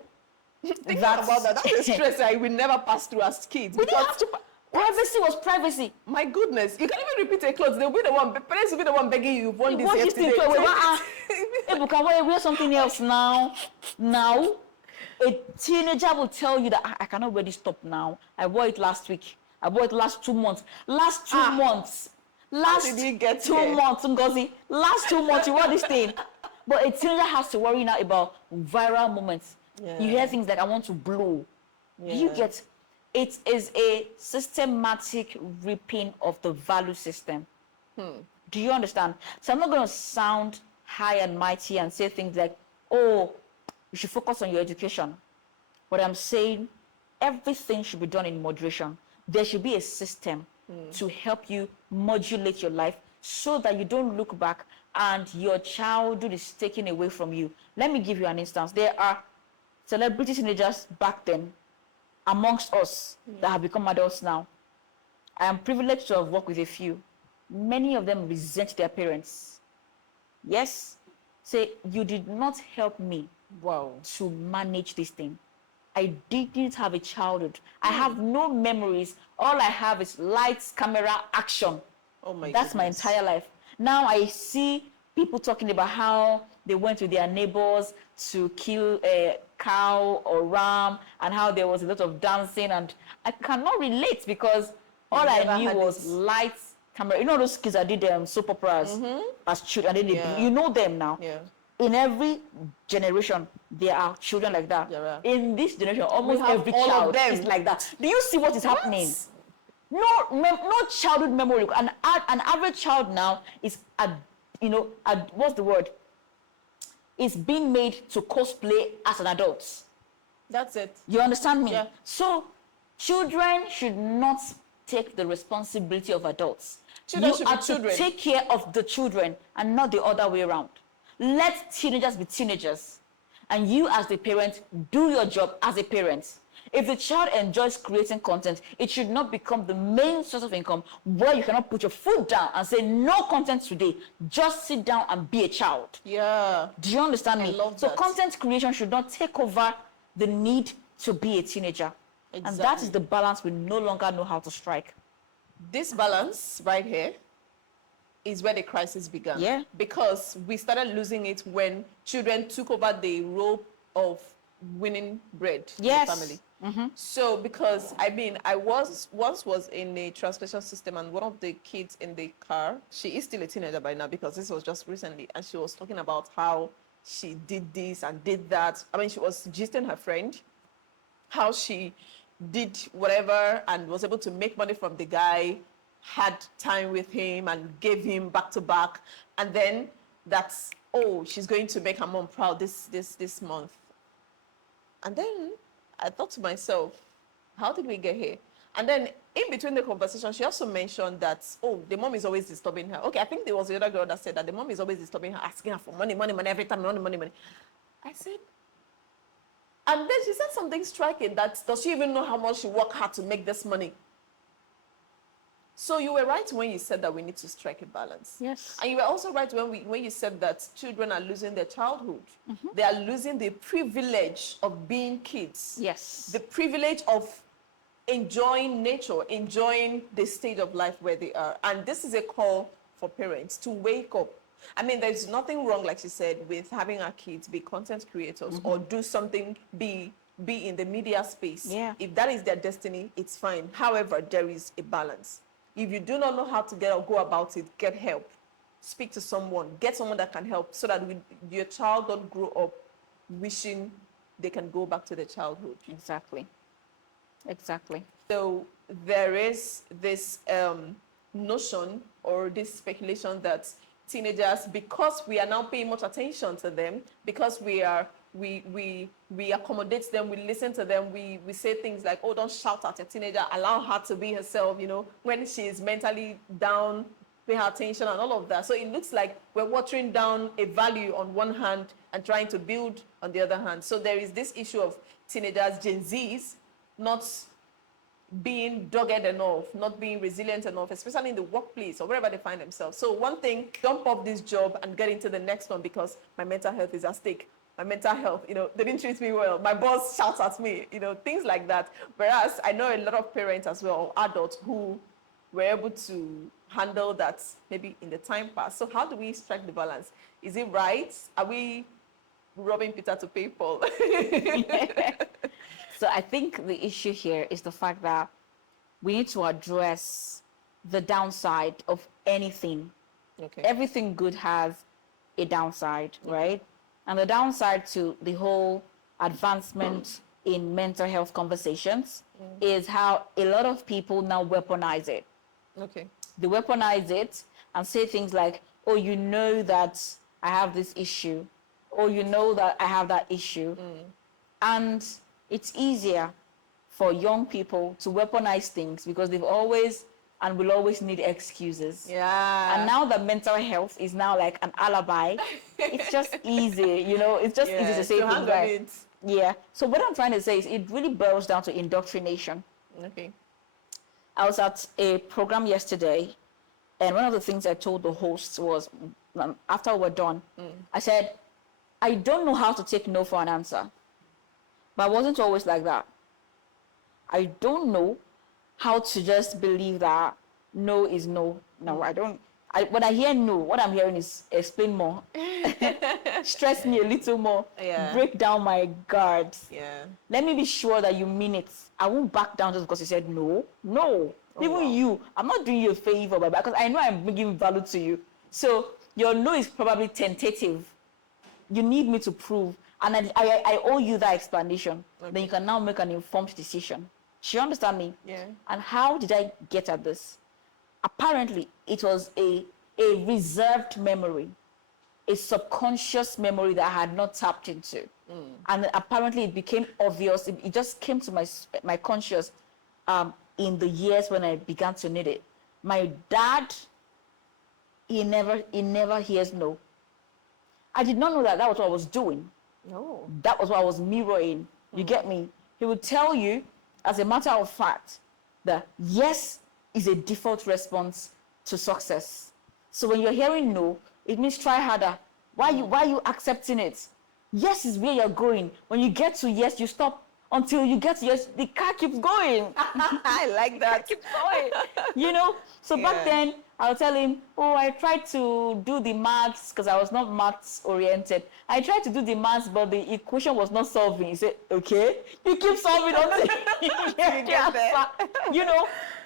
Think about that. That's a stress I will never pass through as kids. we didn't have to. Privacy was privacy. My goodness, you can't even repeat a clothes. They'll be the one. Parents will be the one begging you. You've worn this What is yesterday. this? Ebuka, wear something else now. Now, a teenager will tell you that I cannot wear this top now. I wore it last week. I wore it last 2 months. Last 2 months. Last did we get 2 here? months, Ngozi. Last 2 months, you wore this thing. But a teenager has to worry now about viral moments. Yeah. You hear things like, I want to blow. You get, it is a systematic ripping of the value system. Do you understand? So I'm not going to sound high and mighty and say things like, oh, you should focus on your education. But I'm saying everything should be done in moderation. There should be a system to help you modulate your life so that you don't look back and your childhood is taken away from you. Let me give you an instance. There are celebrity teenagers back then amongst us that have become adults now. I am privileged to have worked with a few. Many of them resent their parents. Yes, say, you did not help me to manage this thing. I didn't have a childhood. I have no memories. All I have is lights, camera, action. Oh my That's my goodness. entire life. Now I see people talking about how they went with their neighbors to kill a cow or ram and how there was a lot of dancing, and I cannot relate because all I knew was lights, camera. You know those kids that did soap operas as children, and then you know them now. Yeah. In every generation, there are children like that. Yeah. In this generation, almost have every all of child them. is like that. Do you see what is happening? No childhood memory. An average child now is, what's the word? Is being made to cosplay as an adult. That's it. You understand me? Yeah. So children should not take the responsibility of adults. Children You should be are children. to take care of the children and not the other way around. Let teenagers be teenagers. And you as the parent, do your job as a parent. If the child enjoys creating content, it should not become the main source of income where you cannot put your foot down and say, no content today. Just sit down and be a child. Yeah. Do you understand me? I love So that. content creation should not take over the need to be a teenager. And that Exactly. is the balance we no longer know how to strike. This balance right here is where the crisis began. Yeah. Because we started losing it when children took over the role of winning bread Yes. in the family. So because I once was in a translation system, and one of the kids in the car, she is still a teenager by now because this was just recently, and she was talking about how she did this and did that. She was gisting her friend how she did whatever and was able to make money from the guy, had time with him and gave him back to back, and then that's, oh, she's going to make her mom proud this month. And then I thought to myself, how did we get here? And then in between the conversation, she also mentioned that, oh, the mom is always disturbing her. Okay, I think there was the other girl that said that the mom is always disturbing her, asking her for money every time, money. I said, and then she said something striking, that does she even know how much she worked hard to make this money? So you were right when you said that we need to strike a balance. Yes. And you were also right when you said that children are losing their childhood. They are losing the privilege of being kids. Yes. The privilege of enjoying nature, enjoying the stage of life where they are. And this is a call for parents to wake up. There's nothing wrong, like she said, with having our kids be content creators or do something, be in the media space. Yeah. If that is their destiny, it's fine. However, there is a balance. If you do not know how to go about it, get help. Speak to someone. Get someone that can help so that your child don't grow up wishing they can go back to their childhood. Exactly. So there is this notion or this speculation that teenagers, because we are now paying much attention to them, because we accommodate them, we listen to them, we say things like, oh, don't shout at a teenager, allow her to be herself, when she is mentally down, pay her attention and all of that. So it looks like we're watering down a value on one hand and trying to build on the other hand. So there is this issue of teenagers, Gen Zs, not being dogged enough, not being resilient enough, especially in the workplace or wherever they find themselves. So one thing, jump off this job and get into the next one because my mental health is at stake. My mental health, they didn't treat me well. My boss shouts at me, things like that. Whereas I know a lot of parents as well, adults who were able to handle that maybe in the time past. So how do we strike the balance? Is it right? Are we robbing Peter to pay Paul? So I think the issue here is the fact that we need to address the downside of anything. Okay. Everything good has a downside, right? And the downside to the whole advancement in mental health conversations is how a lot of people now weaponize it. Okay. They weaponize it and say things like, oh, you know that I have this issue, or you know that I have that issue. And it's easier for young people to weaponize things because they've always and will always need excuses. Yeah. And now that mental health is now like an alibi, it's just easy, it's just easy to say things like, yeah. So what I'm trying to say is it really boils down to indoctrination. Okay. I was at a program yesterday, and one of the things I told the hosts was, after we're done, I said, I don't know how to take no for an answer. But I wasn't always like that. I don't know how to just believe that no is no. No, I don't. When I hear no, what I'm hearing is explain more. Stress me a little more. Yeah. Break down my guards. Yeah. Let me be sure that you mean it. I won't back down just because you said no. No. Even you, I'm not doing you a favor, because I know I'm bringing value to you. So your no is probably tentative. You need me to prove. And I owe you that explanation. Okay. Then you can now make an informed decision. Do you understand me? Yeah. And how did I get at this? Apparently, it was a reserved memory, a subconscious memory that I had not tapped into. And apparently it became obvious. It just came to my conscious in the years when I began to need it. My dad, he never hears no. I did not know that was what I was doing. No. That was what I was mirroring. You get me? He would tell you, as a matter of fact, that yes is a default response to success. So when you're hearing no, it means try harder. Why are you accepting it? Yes is where you're going. When you get to yes, you stop. Until you get to yes, the car keeps going. I like that. Keeps going. So back then, I'll tell him, oh, I tried to do the maths because I was not maths oriented. I tried to do the maths, but the equation was not solving. He said, okay, you keep solving until you get the answer.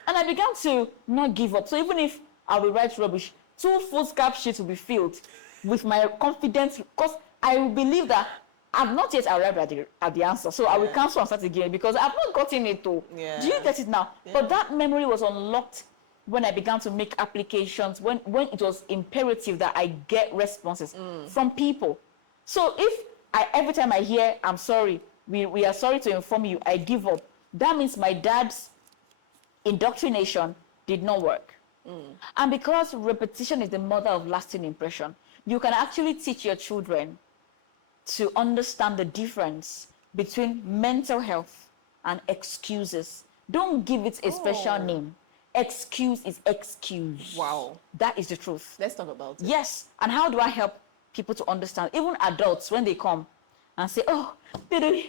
And I began to not give up. So even if I will write rubbish, 2 foolscap sheets will be filled with my confidence, because I will believe that I've not yet arrived at the answer. So I will cancel and start again because I've not gotten it though. Yeah. Do you get it now? Yeah. But that memory was unlocked when I began to make applications, when it was imperative that I get responses from people. So if every time I hear, I'm sorry, we are sorry to inform you, I give up, that means my dad's indoctrination did not work. And because repetition is the mother of lasting impression, you can actually teach your children to understand the difference between mental health and excuses. Don't give it a special name. Excuse is excuse. Wow. That is the truth. Let's talk about it. Yes. And how do I help people to understand? Even adults, when they come and say, oh, this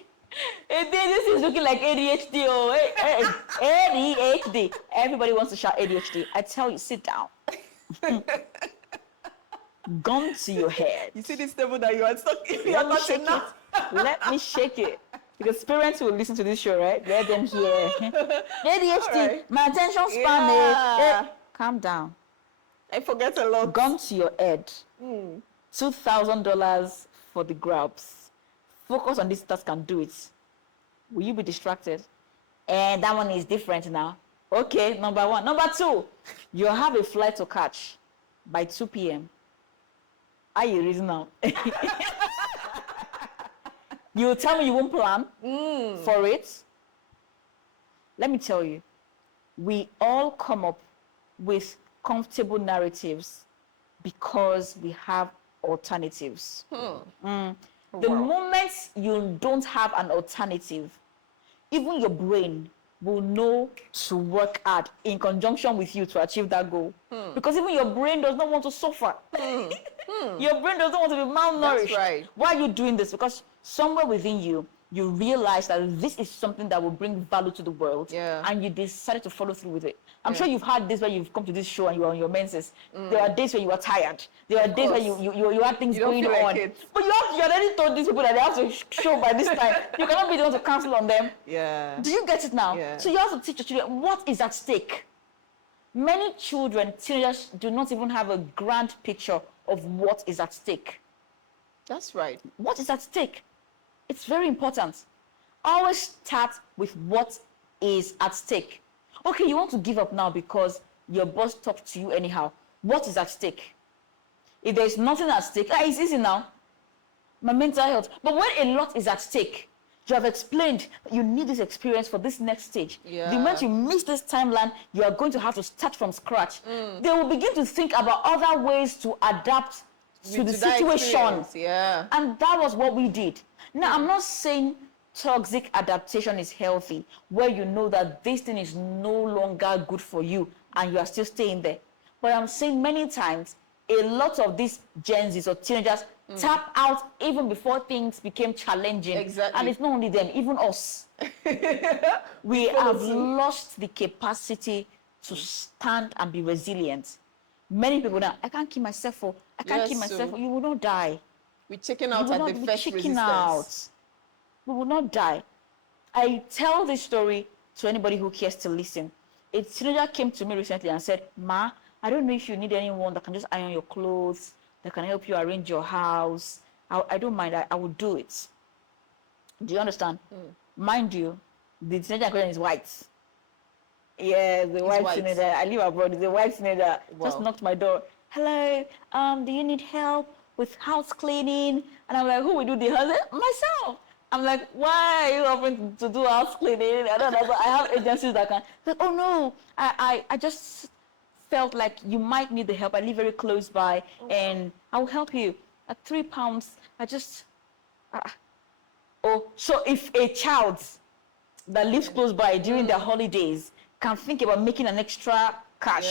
is looking like ADHD. Oh, ADHD. Everybody wants to shout ADHD. I tell you, sit down. Gun to your head. You see this table that you are stuck in? Let me shake it. Let me shake it. Because parents will listen to this show, right? Let them hear. ADHD, right. My attention span. Calm down. I forget a lot. Gun to your head. $2,000 for the grabs. Focus on this task and do it. Will you be distracted? And that one is different now. Okay, number 1. Number 2, you have a flight to catch by 2 p.m. Are you reason now? You tell me you won't plan for it. Let me tell you, we all come up with comfortable narratives because we have alternatives. The moment you don't have an alternative, even your brain will know to work hard in conjunction with you to achieve that goal. Because even your brain does not want to suffer. Your brain doesn't want to be malnourished. That's right. Why are you doing this? Because somewhere within you, you realize that this is something that will bring value to the world. Yeah. And you decided to follow through with it. I'm sure you've had this where you've come to this show and you are on your menses. There are days where you are tired. There are days where you had things going on. But you already told these people that they have to show by this time. You cannot be the one to cancel on them. Yeah. Do you get it now? Yeah. So you have to teach your children what is at stake. Many children, teenagers, do not even have a grand picture of what is at stake. That's right. What is at stake? It's very important. Always start with what is at stake. Okay, you want to give up now because your boss talked to you anyhow. What is at stake? If there's nothing at stake, it's easy now. My mental health. But when a lot is at stake, you have explained that you need this experience for this next stage. Yeah. The moment you miss this timeline, you are going to have to start from scratch. They will begin to think about other ways to adapt to the situation. Yeah. And that was what we did. Now, I'm not saying toxic adaptation is healthy, where you know that this thing is no longer good for you and you are still staying there. But I'm saying many times, a lot of these Gen Zs or teenagers tap out even before things became challenging. Exactly. And it's not only them, even us. We have lost the capacity to stand and be resilient. Many people now, I can't keep myself up. I can't keep myself up. You will not die. We chicken out at the first resistance. Out. We will not die. I tell this story to anybody who cares to listen. A teenager came to me recently and said, Ma, I don't know if you need anyone that can just iron your clothes, that can help you arrange your house. I don't mind. I will do it. Do you understand? Mind you, the teenager question is white. Yeah, the white teenager. I live abroad. The white teenager just knocked my door. Hello, do you need help with house cleaning? And I'm like, who will do the house? Myself. I'm like, why are you offering to do house cleaning? I don't know, but I have agencies that can. Like, oh no, I just felt like you might need the help. I live very close by, and I will help you. At £3, I just. So if a child that lives close by during their holidays can think about making an extra cash,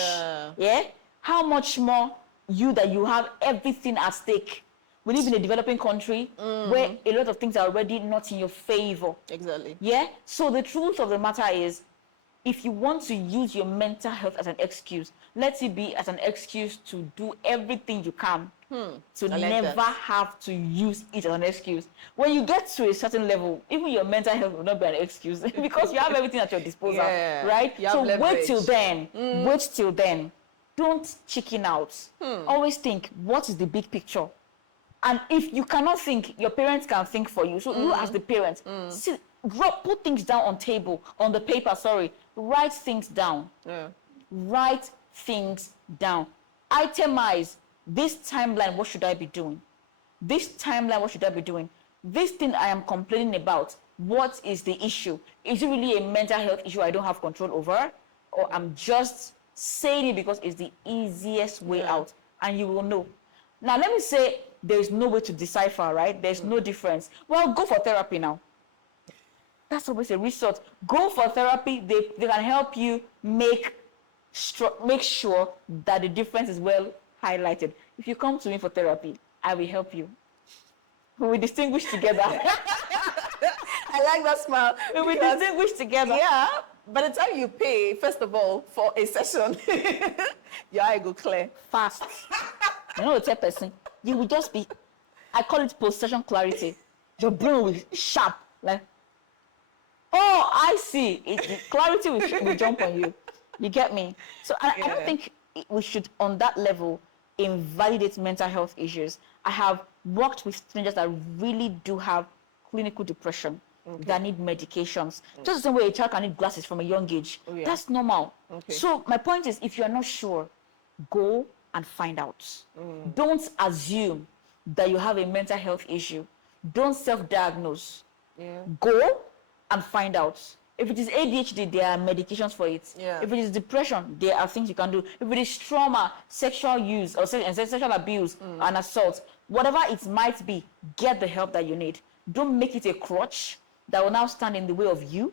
how much more you that you have everything at stake. We live in a developing country where a lot of things are already not in your favor. Exactly. Yeah? So the truth of the matter is, if you want to use your mental health as an excuse, let it be as an excuse to do everything you can to never have to use it as an excuse. When you get to a certain level, even your mental health will not be an excuse because you have everything at your disposal, right? So wait till then. Wait till then. Don't chicken out. Always think, what is the big picture? And if you cannot think, your parents can think for you. So you as the parent, put things down on the paper, write things down. Write things down. Itemize, this timeline, what should I be doing? This timeline, what should I be doing? This thing I am complaining about, what is the issue? Is it really a mental health issue I don't have control over? Or I'm just saying it because it's the easiest way out? And you will know. Now, let me say there's no way to decipher, right? There's no difference. Well, go for therapy now. That's always a resort. Go for therapy. They can help you make sure that the difference is well highlighted. If you come to me for therapy, I will help you. We will distinguish together. I like that smile. We will distinguish together. Yeah. By the time you pay, first of all, for a session, your eye go clear. Fast. You know, the type person, you will just be, I call it post-session clarity. Your brain will be sharp. Like, oh, I see. Clarity will jump on you. You get me? So I don't think we should, on that level, invalidate mental health issues. I have worked with teenagers that really do have clinical depression that need medications. Just the same way a child can need glasses from a young age. That's normal. So my point is, if you're not sure, go and find out. Don't assume that you have a mental health issue. Don't self-diagnose. Go and find out. If it is ADHD, there are medications for it. Yeah. If it is depression, there are things you can do. If it is trauma, sexual use, or sexual abuse and assault, whatever it might be, get the help that you need. Don't make it a crutch that will now stand in the way of you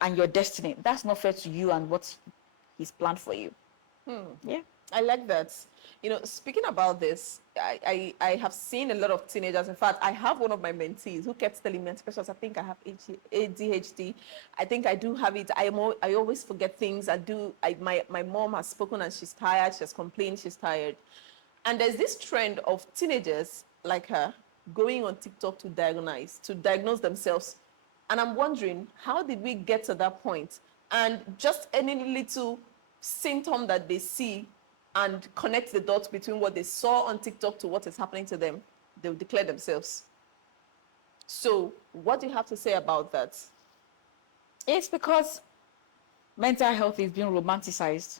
and your destiny. That's not fair to you and what He's planned for you. Yeah. I like that. You know, speaking about this, I have seen a lot of teenagers. In fact, I have one of my mentees who kept telling me, because I think I have ADHD. I think I do have it. I always forget things. My mom has spoken and she's tired. She has complained she's tired. And there's this trend of teenagers like her going on TikTok to diagnose themselves. And I'm wondering, how did we get to that point? And just any little symptom that they see and connect the dots between what they saw on TikTok to what is happening to them, they'll declare themselves. So what do you have to say about that? It's because mental health is being romanticized.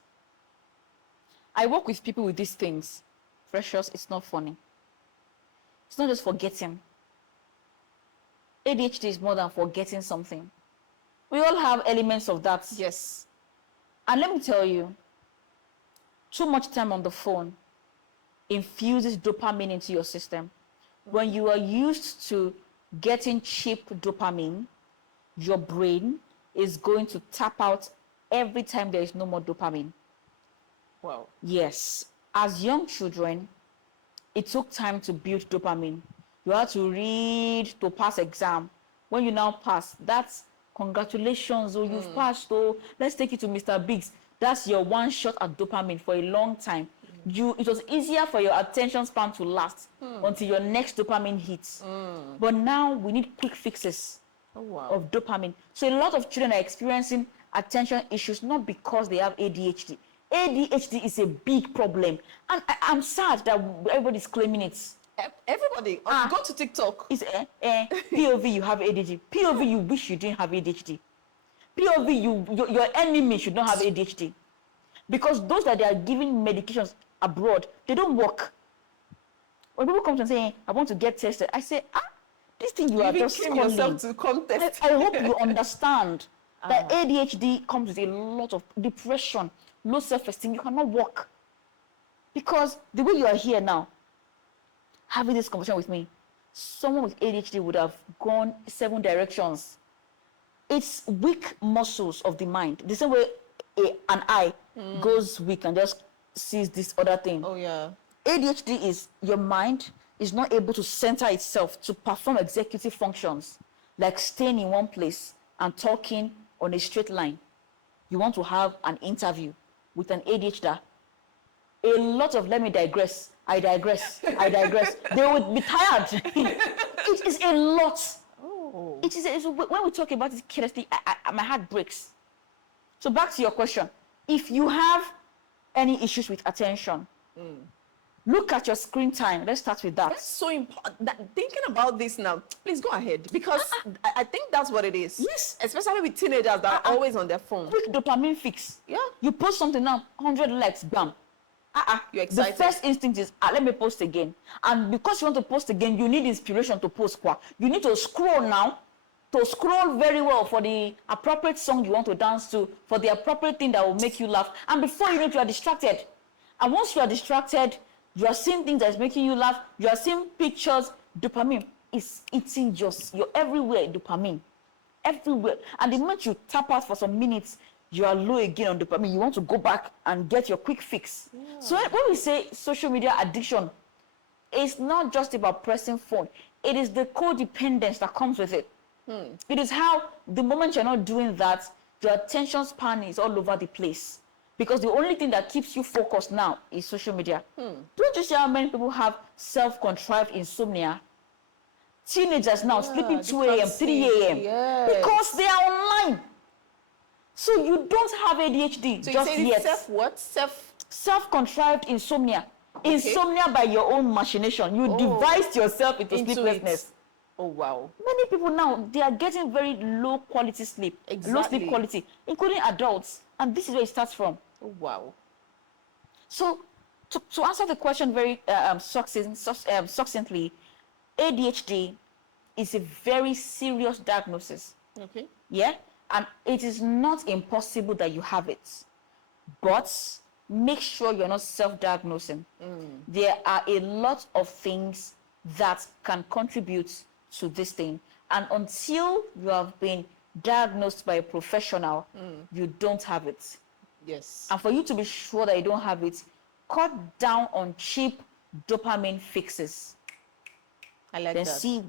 I work with people with these things. Precious, it's not funny. It's not just forgetting. ADHD is more than forgetting something. We all have elements of that. Yes. And let me tell you, too much time on the phone infuses dopamine into your system. When you are used to getting cheap dopamine, your brain is going to tap out every time there is no more dopamine. Wow. Yes. As young children, it took time to build dopamine. You had to read to pass exam. When you now pass, that's congratulations, oh, you've passed, oh, let's take you to Mr. Biggs. That's your one shot at dopamine for a long time. It was easier for your attention span to last until your next dopamine hits. But now we need quick fixes of dopamine. So a lot of children are experiencing attention issues not because they have ADHD. ADHD is a big problem. And I'm sad that everybody's claiming it. Everybody, go to TikTok. It's POV, you have ADHD. POV, you wish you didn't have ADHD. POV, your enemy should not have ADHD. Because those that they are giving medications abroad, they don't work. When people come to say, I want to get tested, I say, this thing you are just calling. Yourself to come test. I hope you understand that ADHD comes with a lot of depression, low self-esteem. You cannot work. Because the way you are here now, having this conversation with me, someone with ADHD would have gone 7 directions. It's weak muscles of the mind. The same way an eye goes weak and just sees this other thing. Oh, yeah. ADHD is your mind is not able to center itself to perform executive functions, like staying in one place and talking on a straight line. You want to have an interview with an ADHD. A lot of, let me digress, I digress. They would be tired. It is a lot. Oh. It is when we talk about it carelessly, my heart breaks. So back to your question. If you have any issues with attention, look at your screen time. Let's start with that. That's so important. Thinking about this now, please go ahead. Because I think that's what it is. Yes. Especially with teenagers that are always on their phone. Quick dopamine fix. Yeah. You post something now, 100 likes, bam. You're excited. The first instinct is, let me post again. And because you want to post again, you need inspiration to post. You need to scroll now, to scroll very well for the appropriate song you want to dance to, for the appropriate thing that will make you laugh. And before you know it, you are distracted. And once you are distracted, you are seeing things that is making you laugh. You are seeing pictures. Dopamine is eating you're everywhere, dopamine. Everywhere. And the moment you tap out for some minutes, you are low again on dopamine. You want to go back and get your quick fix. Yeah. So when we say social media addiction, it's not just about pressing phone. It is the codependence that comes with it. It is how the moment you're not doing that, your attention span is all over the place. Because the only thing that keeps you focused now is social media. Don't you see how many people have self-contrived insomnia? Teenagers now sleeping 2 a.m., 3 a.m. Yes. Because they are online. So you don't have ADHD so just yet. Self-contrived insomnia. Okay. Insomnia by your own machination. You devised yourself into sleeplessness. Oh, wow. Many people now, they are getting very low quality sleep. Exactly. Low sleep quality, including adults. And this is where it starts from. Oh, wow. So to answer the question very succinctly, ADHD is a very serious diagnosis. Okay. Yeah? And it is not impossible that you have it, but make sure you're not self-diagnosing. There are a lot of things that can contribute to this thing. And until you have been diagnosed by a professional, you don't have it. Yes. And for you to be sure that you don't have it, cut down on cheap dopamine fixes. I like Then that. see,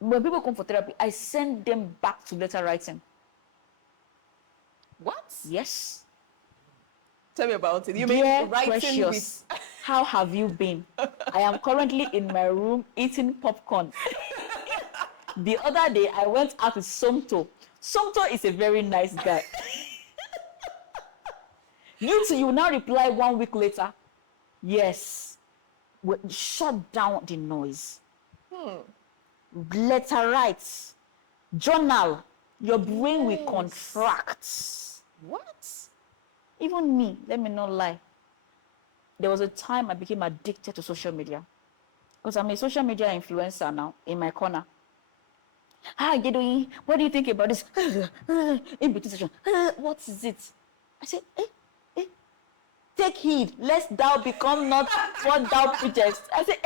when people come for therapy, I send them back to letter writing. What? Yes. Tell me about it. You Dear mean writing Precious, how have you been? I am currently in my room eating popcorn. The other day, I went out with Somto. Somto is a very nice guy. You too, you now reply 1 week later. Yes. Well, shut down the noise. Letter write. Journal. Your brain will contract. What? Even me, let me not lie. There was a time I became addicted to social media. Because I'm a social media influencer now in my corner. How are you doing? What do you think about this? In between session. What is it? I said, take heed, lest thou become not what thou preachest. I said,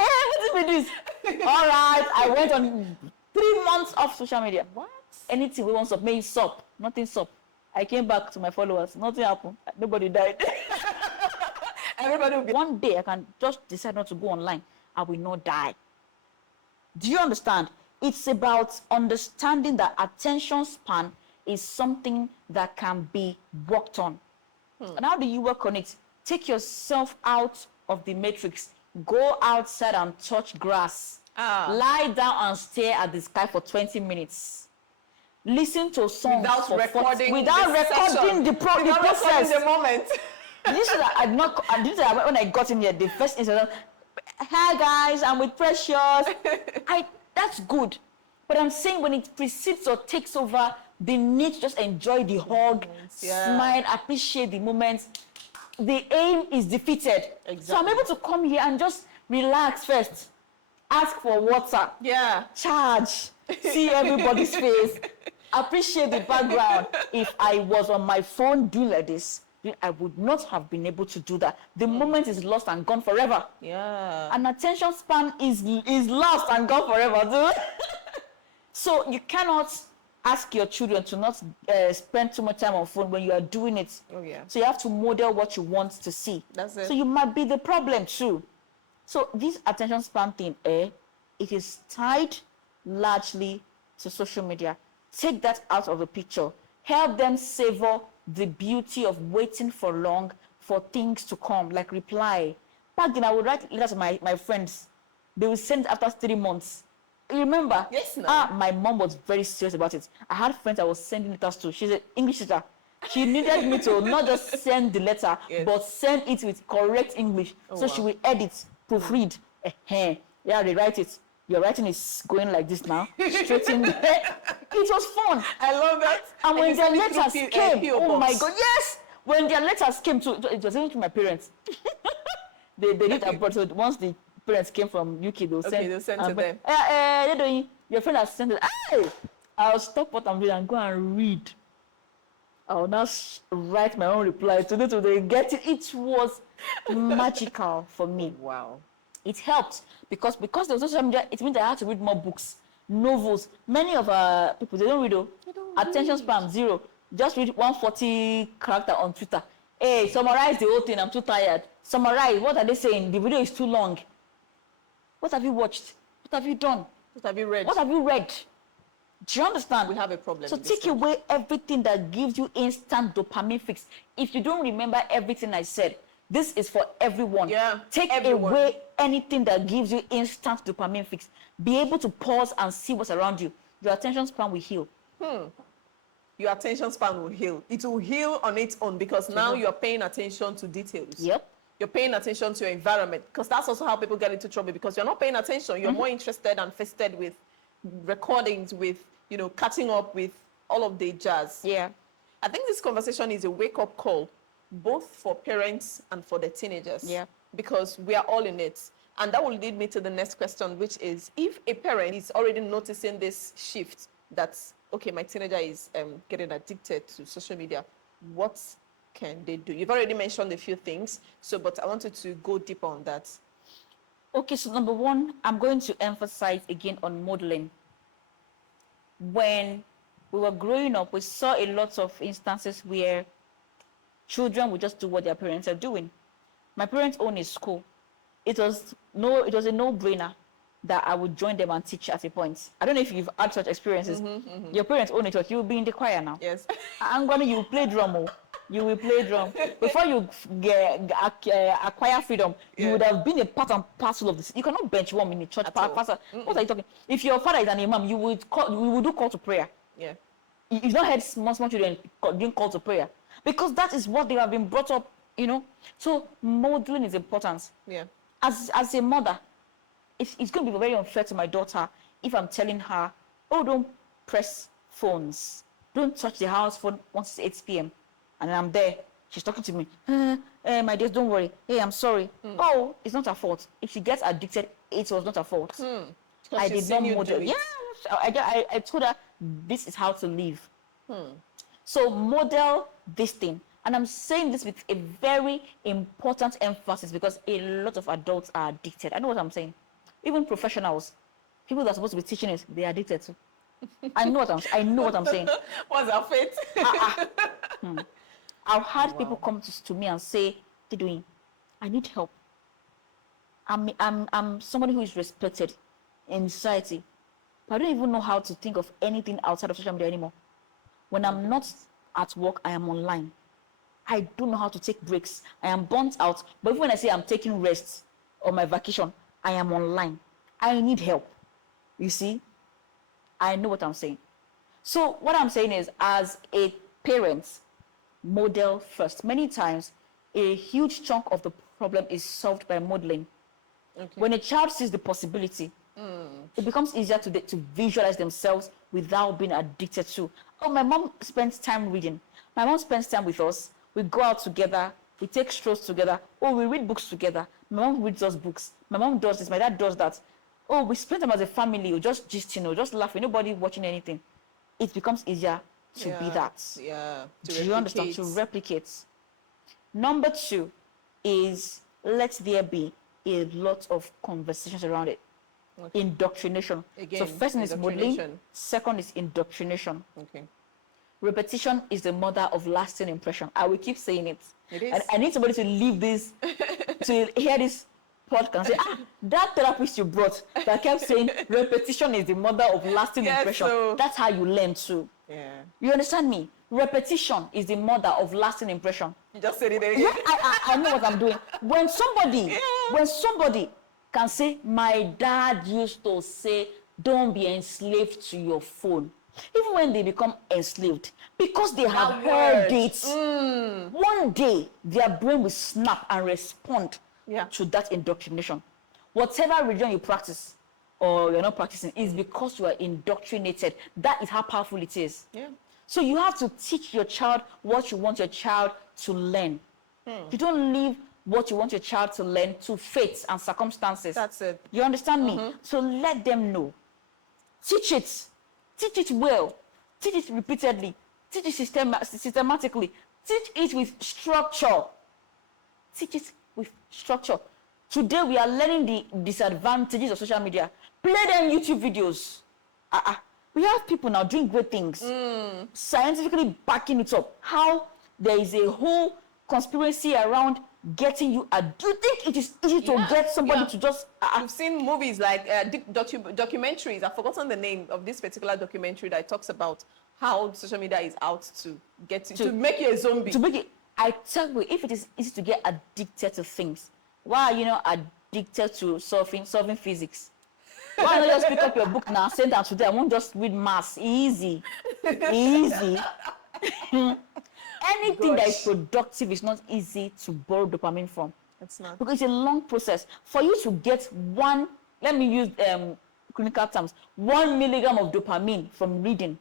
what is this? All right, I went on 3 months off social media. What? Anything we want to may stop, nothing stop. I came back to my followers, nothing happened. Nobody died. Everybody will be. One day I can just decide not to go online. I will not die. Do you understand? It's about understanding that attention span is something that can be worked on. And how do you work on it? Take yourself out of the matrix. Go outside and touch grass. Lie down and stare at the sky for 20 minutes. Listen to songs Without for recording without recording the process. Recording the moment. This is when I got in here, the first incident. Hi guys, I'm with Precious. That's good. But I'm saying when it precedes or takes over the need to just enjoy the hug, smile, appreciate the moments, the aim is defeated. Exactly. So I'm able to come here and just relax first. Ask for water. Yeah. Charge. See everybody's face. Appreciate the background. If I was on my phone doing like this, I would not have been able to do that. The moment is lost and gone forever. Yeah. An attention span is lost and gone forever, dude. So you cannot ask your children to not spend too much time on phone when you are doing it. Oh, yeah. So you have to model what you want to see. That's it. So you might be the problem too. So this attention span thing, it is tied largely to social media. Take that out of the picture. Help them savor the beauty of waiting for long for things to come, like reply. Back then, I would write letters to my friends. They would send it after 3 months. You remember? Yes, no. My mom was very serious about it. I had friends I was sending letters to. She's an English teacher. She needed me to not just send the letter, but send it with correct English. So she will edit, proofread. Yeah, they write it. Your writing is going like this now. Straight in there. It was fun. I love that. And when their letters came, P.O. my box. God, yes! When their letters came to, it was even to my parents. they did abroad, so once the parents came from UK, they'll they'll send to them. Your friend has sent it. Hey! I'll stop what I'm doing and go and read. I'll now write my own reply to they get it. It was magical for me. Wow. It helped because there was social media, it means I had to read more books, novels. Many of our people, they don't read. Attention span, 0. Just read 140 character on Twitter. Hey, summarize the whole thing. I'm too tired. Summarize. What are they saying? The video is too long. What have you watched? What have you done? What have you read? What have you read? Do you understand? We have a problem. So take away everything that gives you instant dopamine fix. If you don't remember everything I said, this is for everyone. Yeah, take away anything that gives you instant dopamine fix. Be able to pause and see what's around you. Your attention span will heal. Your attention span will heal. It will heal on its own because now you're paying attention to details. Yep. You're paying attention to your environment because that's also how people get into trouble because you're not paying attention. You're more interested and fested with recordings, with, catching up with all of the jazz. Yeah. I think this conversation is a wake-up call, both for parents and for the teenagers. Yeah. Because we are all in it. And that will lead me to the next question, which is, if a parent is already noticing this shift that okay, my teenager is getting addicted to social media, what can they do? You've already mentioned a few things, but I wanted to go deeper on that. Okay, so number one, I'm going to emphasize again on modeling. When we were growing up, we saw a lot of instances where children would just do what their parents are doing. My parents own a school. It was a no-brainer that I would join them and teach at a point. I don't know if you've had such experiences. Your parents own a church, you'll be in the choir now. Yes. I'm gonna you play drum. Oh. You will play drum. Before you acquire freedom, you would have been a part and parcel of this. You cannot bench one in the church. Pastor, what are you talking? If your father is an imam, you would do call to prayer. Yeah. You've not heard small children doing call to prayer, because that is what they have been brought up, So modeling is important. Yeah. As a mother, it's going to be very unfair to my daughter if I'm telling her, oh, don't press phones. Don't touch the house phone once it's 8 p.m. And I'm there. She's talking to me. My dear, don't worry. Hey, I'm sorry. Oh, it's not her fault. If she gets addicted, it was not her fault. I did not model. Yeah, I told her this is how to live. So model this thing. And I'm saying this with a very important emphasis because a lot of adults are addicted. I know what I'm saying. Even professionals, people that are supposed to be teaching it, they are addicted too. I know what I'm saying. What's our fate? I've had people come to me and say, Tidwin, I need help. I'm somebody who is respected in society, but I don't even know how to think of anything outside of social media anymore. When I'm not at work, I am online. I don't know how to take breaks. I am burnt out. But even when I say I'm taking rest or my vacation, I am online. I need help. You see? I know what I'm saying. So what I'm saying is, as a parent, model first. Many times, a huge chunk of the problem is solved by modeling. Okay. When a child sees the possibility, it becomes easier to visualize themselves without being addicted to. Oh, my mom spends time reading. My mom spends time with us. We go out together. We take strolls together. Oh, we read books together. My mom reads us books. My mom does this. My dad does that. Oh, we spend time as a family. Or just gisting, just laughing. Nobody watching anything. It becomes easier to be that. Yeah. Do you understand? To replicate. Number two is let there be a lot of conversations around it. Okay. Indoctrination. Again, so first is modeling. Second is indoctrination. Okay. Repetition is the mother of lasting impression. I will keep saying it. It is. And I need somebody to leave this, to hear this podcast and say, that therapist you brought that kept saying repetition is the mother of lasting impression. So that's how you learn too. Yeah. You understand me? Repetition is the mother of lasting impression. You just said it again. Yeah, I know what I'm doing. When somebody can say, my dad used to say, don't be enslaved to your phone. Even when they become enslaved, because they have heard it, one day their brain will snap and respond to that indoctrination. Whatever religion you practice or you're not practicing is because you are indoctrinated. That is how powerful it is. Yeah. So you have to teach your child what you want your child to learn. You don't leave what you want your child to learn to fates and circumstances. That's it. You understand me? So let them know. Teach it. Teach it well. Teach it repeatedly. Teach it systematically. Teach it with structure. Teach it with structure. Today we are learning the disadvantages of social media. Play them YouTube videos. We have people now doing great things. Scientifically backing it up. How there is a whole conspiracy around getting you. Do you think it is easy to get somebody to just... I've seen movies like documentaries. I've forgotten the name of this particular documentary that talks about how social media is out to get to make you a zombie. To make it, I tell you, if it is easy to get addicted to things, why are you not addicted to solving physics? Why not just pick up your book now, send that today? I won't just read maths. Easy. Anything that is productive is not easy to borrow dopamine from. It's not. Because it's a long process. For you to get one, let me use clinical terms, 1 milligram of dopamine from reading,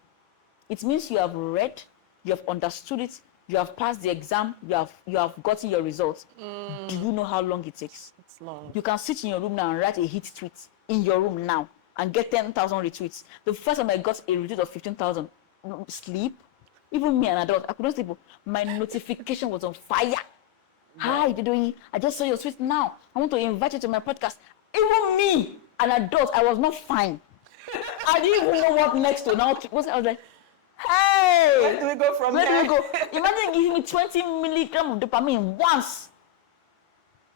it means you have read, you have understood it, you have passed the exam, you have gotten your results. Do you know how long it takes? It's long. You can sit in your room now and write a hit tweet in your room now. and get 10,000 retweets. The first time I got a retweet of 15,000, sleep. Even me, an adult, I couldn't sleep. My notification was on fire. Hi, Didoyi, I just saw your tweet now. I want to invite you to my podcast. Even me, an adult, I was not fine. I didn't even know what next to now. I was like, hey, where do we go from where here? do we go? Imagine giving me 20 milligrams of dopamine once.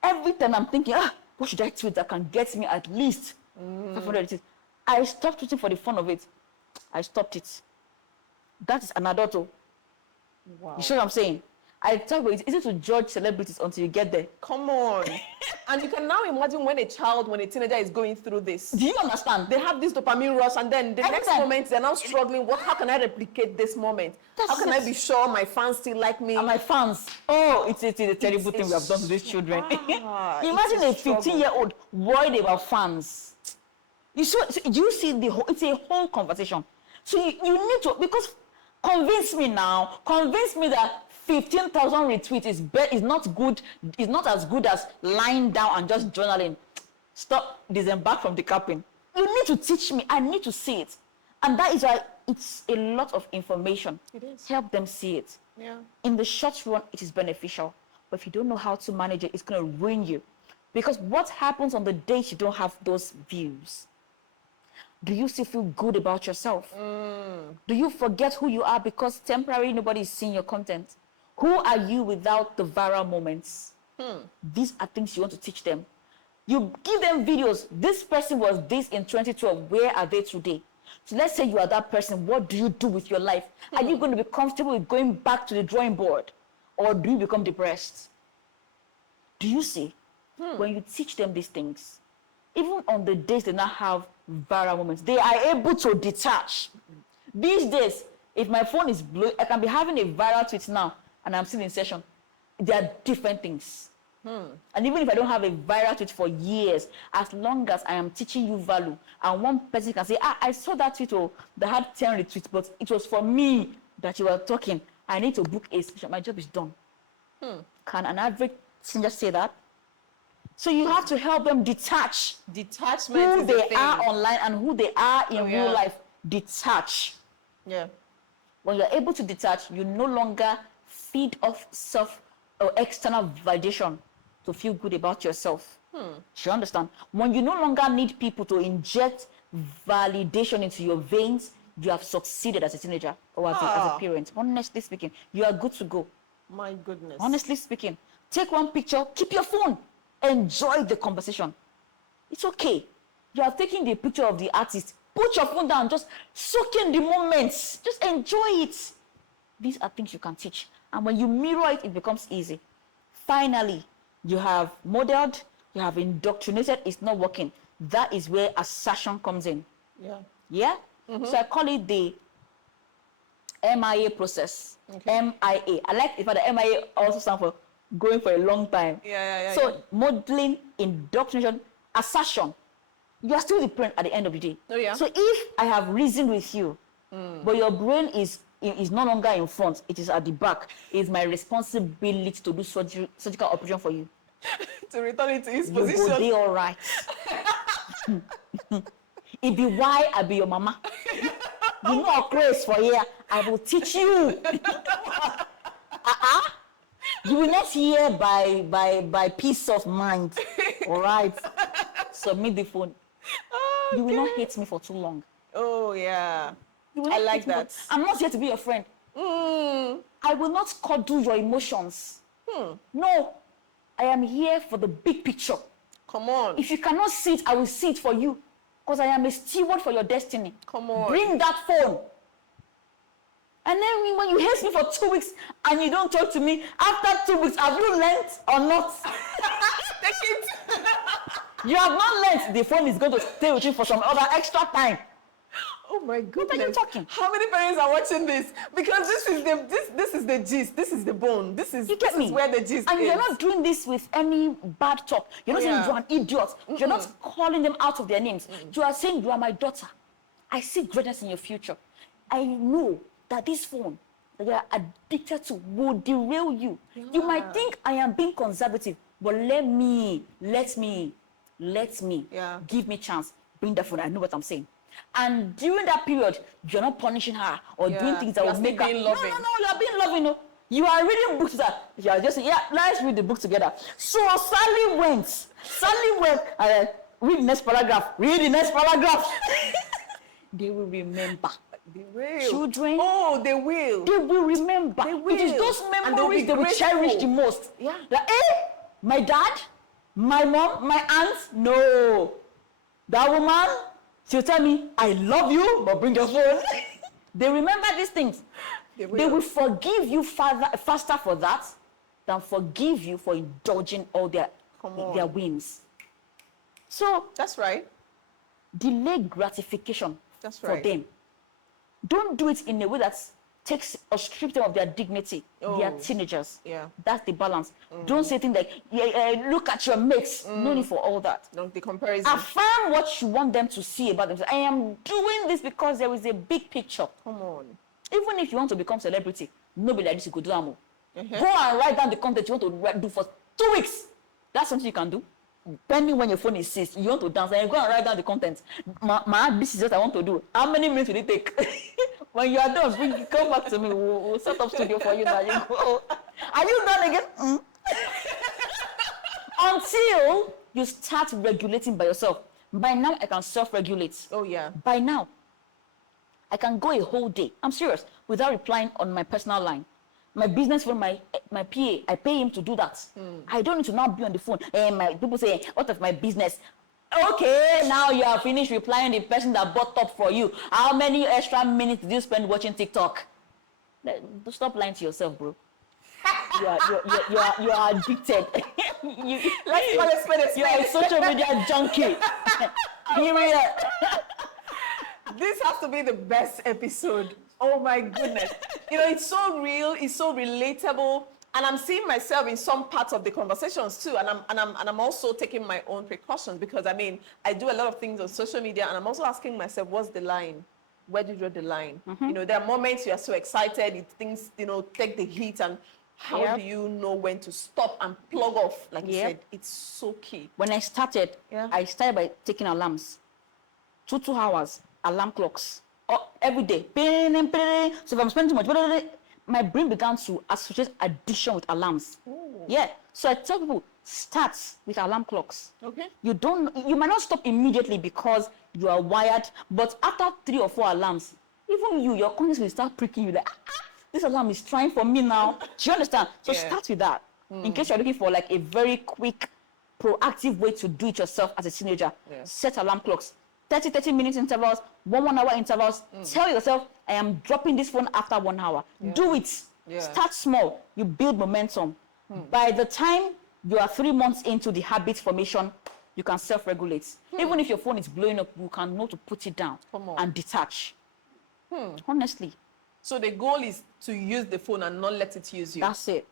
Every time I'm thinking, what should I tweet that can get me at least 500 tweets? I stopped tweeting for the fun of it. I stopped it. That is an adult. Wow. You see what I'm saying? I tell you, it's easy to judge celebrities until you get there. Come on. And you can now imagine when a teenager is going through this. Do you understand? They have this dopamine rush, and then the next moment they're now struggling. How can I replicate this moment? How can I be sure my fans still like me? And my fans, it's a terrible thing we have done to these children. Imagine a 15-year-old worried about fans. You see it's a whole conversation. So you need to, because convince me that 15,000 retweets is not good, is not as good as lying down and just journaling. Stop, disembark from the capping. You need to teach me. I need to see it. And that is why it's a lot of information. It is. Help them see it. Yeah. In the short run, it is beneficial. But if you don't know how to manage it, it's going to ruin you. Because what happens on the days you don't have those views? Do you still feel good about yourself? Do you forget who you are because temporarily nobody is seeing your content? Who are you without the viral moments? These are things you want to teach them. You give them videos. This person was this in 2012. Where are they today? So let's say you are that person. What do you do with your life? Are you going to be comfortable with going back to the drawing board? Or do you become depressed? Do you see? When you teach them these things, even on the days they now have viral moments, they are able to detach. These days, if my phone is blowing, I can be having a viral tweet now, and I'm still in session. They are different things. And even if I don't have a viral tweet for years, as long as I am teaching you value, and one person can say, I saw that tweet that had 10 retweets, but it was for me that you were talking. I need to book a session. My job is done. Can an average singer say that? So you have to help them detach Detachment who they are online and who they are in real life. Detach. Yeah. When you're able to detach, you no longer feed off self or external validation to feel good about yourself. Do you understand? When you no longer need people to inject validation into your veins, you have succeeded as a teenager or as a parent. Honestly speaking, you are good to go. My goodness. Honestly speaking, take one picture, keep your phone. Enjoy the conversation. It's okay. You are taking the picture of the artist. Put your phone down. Just soak in the moments. Just enjoy it. These are things you can teach. And when you mirror it, it becomes easy. Finally, you have modeled, you have indoctrinated, it's not working. That is where assertion comes in. Yeah. Yeah? So I call it the MIA process. Okay. MIA. I like if the MIA also stands for going for a long time. So modeling, indoctrination, assertion. You are still the parent at the end of the day. Oh, yeah. So if I have reasoned with you, but your brain is no longer in front, it is at the back, it is my responsibility to do surgical operation for you. To return it to its You position. go there all right. It be why I be your mama. You know a grace for here. I will teach you. You will not hear by peace of mind. All right. Submit the phone. Okay. You will not hate me for too long. Oh, yeah. You will I not like hate me that. I'm not here to be your friend. I will not cuddle your emotions. No. I am here for the big picture. Come on. If you cannot see it, I will see it for you. Because I am a steward for your destiny. Come on. Bring that phone. And then when you hate me for 2 weeks and you don't talk to me, after 2 weeks, have you learned or not? Take it. You have not learned the phone is going to stay with you for some other extra time. Oh my goodness. What are you talking? How many parents are watching this? Because this is the gist. This is the bone. This is where the gist and is. you're not doing this with any bad talk. You're not saying you're an idiot. You're not calling them out of their names. You are saying you are my daughter. I see greatness in your future. I know that this phone that you are addicted to will derail you. Yeah. You might think I am being conservative, but let me Yeah. give me chance. bring the phone. I know what I'm saying. And during that period, you're not punishing her or doing things that will make her. No, you're being loving. No. You are reading books that you are just saying, yeah, let's read the book together. So Sally went, and read the next paragraph, read the next paragraph. They will remember. They will. Children. Oh, they will. They will remember. They will. It is those memories they will cherish the most. Yeah. Like, my dad, my mom, my aunt, no. That woman, she'll tell me, I love you, but bring your phone. They remember these things. They will forgive you faster for that than forgive you for indulging all their whims. So that's right. Delay gratification for them. Don't do it in a way that takes or strips them of their dignity. They are teenagers. Yeah. That's the balance. Don't say things like, look at your mates. No need for all that. No, the comparison. Affirm what you want them to see about themselves. I am doing this because there is a big picture. Come on. Even if you want to become celebrity, nobody like this, you could do that more. Go and write down the content you want to do for 2 weeks. That's something you can do. Depending when your phone is seized, you want to dance and you go and write down the content. This is what I want to do. How many minutes will it take? When you are done, come back to me. We'll set up studio for you now. You go. Are you done again? Until you start regulating by yourself. By now, I can self-regulate. Oh, yeah. By now, I can go a whole day. I'm serious. Without replying on my personal line. My business phone, my PA, I pay him to do that. I don't need to now be on the phone. My people say, what of my business? Okay, now you are finished replying the person that bought top for you. How many extra minutes did you spend watching TikTok? Stop lying to yourself, bro. You are addicted. Let's call it spend. You are a social media junkie. This has to be the best episode. Oh my goodness. It's so real, it's so relatable. And I'm seeing myself in some parts of the conversations too. And I'm also taking my own precautions because I do a lot of things on social media and I'm also asking myself, what's the line? Where do you draw the line? There are moments you are so excited, things, take the heat, and how do you know when to stop and plug off? Like you said, it's so key. When I started by taking alarms. 2 hours, alarm clocks. Every day. So if I'm spending too much, my brain began to associate addiction with alarms. Ooh. Yeah. So I tell people, start with alarm clocks. Okay. You might not stop immediately because you are wired, but after 3 or 4 alarms, even your conscience will start pricking you like, this alarm is trying for me now. Do you understand? So start with that. In case you're looking for like a very quick, proactive way to do it yourself as a teenager, set alarm clocks. 30 minutes intervals, 1 hour intervals. Tell yourself, I am dropping this phone after 1 hour. Do it. Start small. You build momentum. By the time you are 3 months into the habit formation, you can self-regulate. Even if your phone is blowing up, you can know to put it down and detach. Honestly. So the goal is to use the phone and not let it use you. That's it.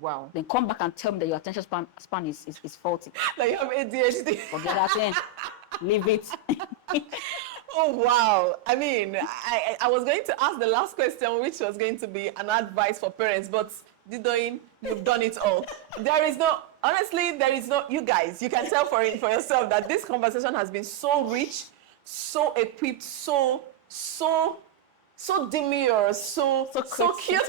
Wow. Then come back and tell me that your attention span is faulty. Like you have ADHD. Forget that thing. Leave it. Oh, wow. I was going to ask the last question, which was going to be an advice for parents, but you've done it all. You guys, you can tell for yourself that this conversation has been so rich, so equipped, so demure, so cute.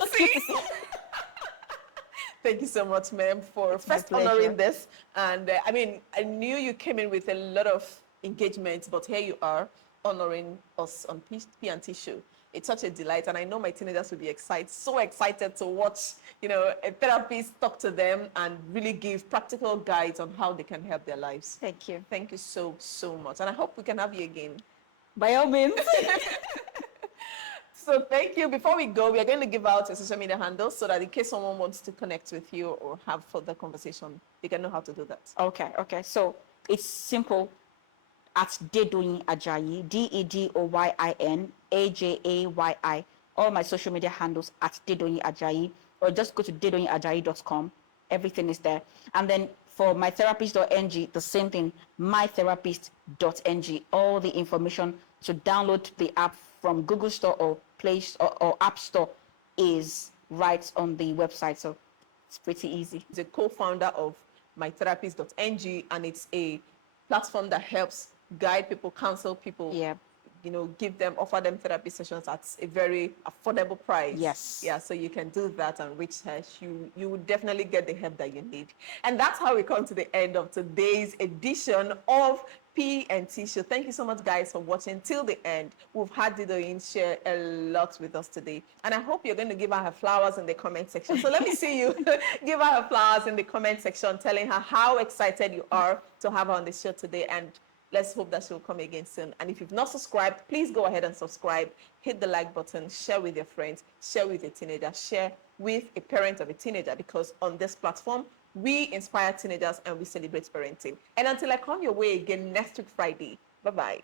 Thank you so much, ma'am, for first honoring this. And I knew you came in with a lot of engagements, but here you are honoring us on P&T Show. It's such a delight, and I know my teenagers will be so excited to watch, a therapist talk to them and really give practical guides on how they can help their lives. Thank you. Thank you so much, and I hope we can have you again. By all means. So thank you. Before we go, we are going to give out a social media handle so that in case someone wants to connect with you or have further conversation, you can know how to do that. Okay. So it's simple. At Dedoyin Ajayi, DEDOYIN AJAYI. All my social media handles at Dedoyin Ajayi, or just go to dedoyinajayi.com. Everything is there. And then for mytherapist.ng, the same thing, mytherapist.ng. All the information to download the app from Google Store or Play Store or App Store is right on the website. So it's pretty easy. He's a co-founder of mytherapist.ng, and it's a platform that helps guide people, counsel people. Yeah. You know, offer them therapy sessions at a very affordable price. Yes. Yeah, so you can do that and reach her. You will definitely get the help that you need. And that's how we come to the end of today's edition of P&T Show. Thank you so much, guys, for watching till the end. We've had Didoyin share a lot with us today. And I hope you're going to give her flowers in the comment section. So let me see you give her flowers in the comment section, telling her how excited you are to have her on the show today. And let's hope that she'll come again soon. And if you've not subscribed, please go ahead and subscribe. Hit the like button, share with your friends, share with a teenager, share with a parent of a teenager, because on this platform, we inspire teenagers and we celebrate parenting. And until I come your way again next week, Friday, bye-bye.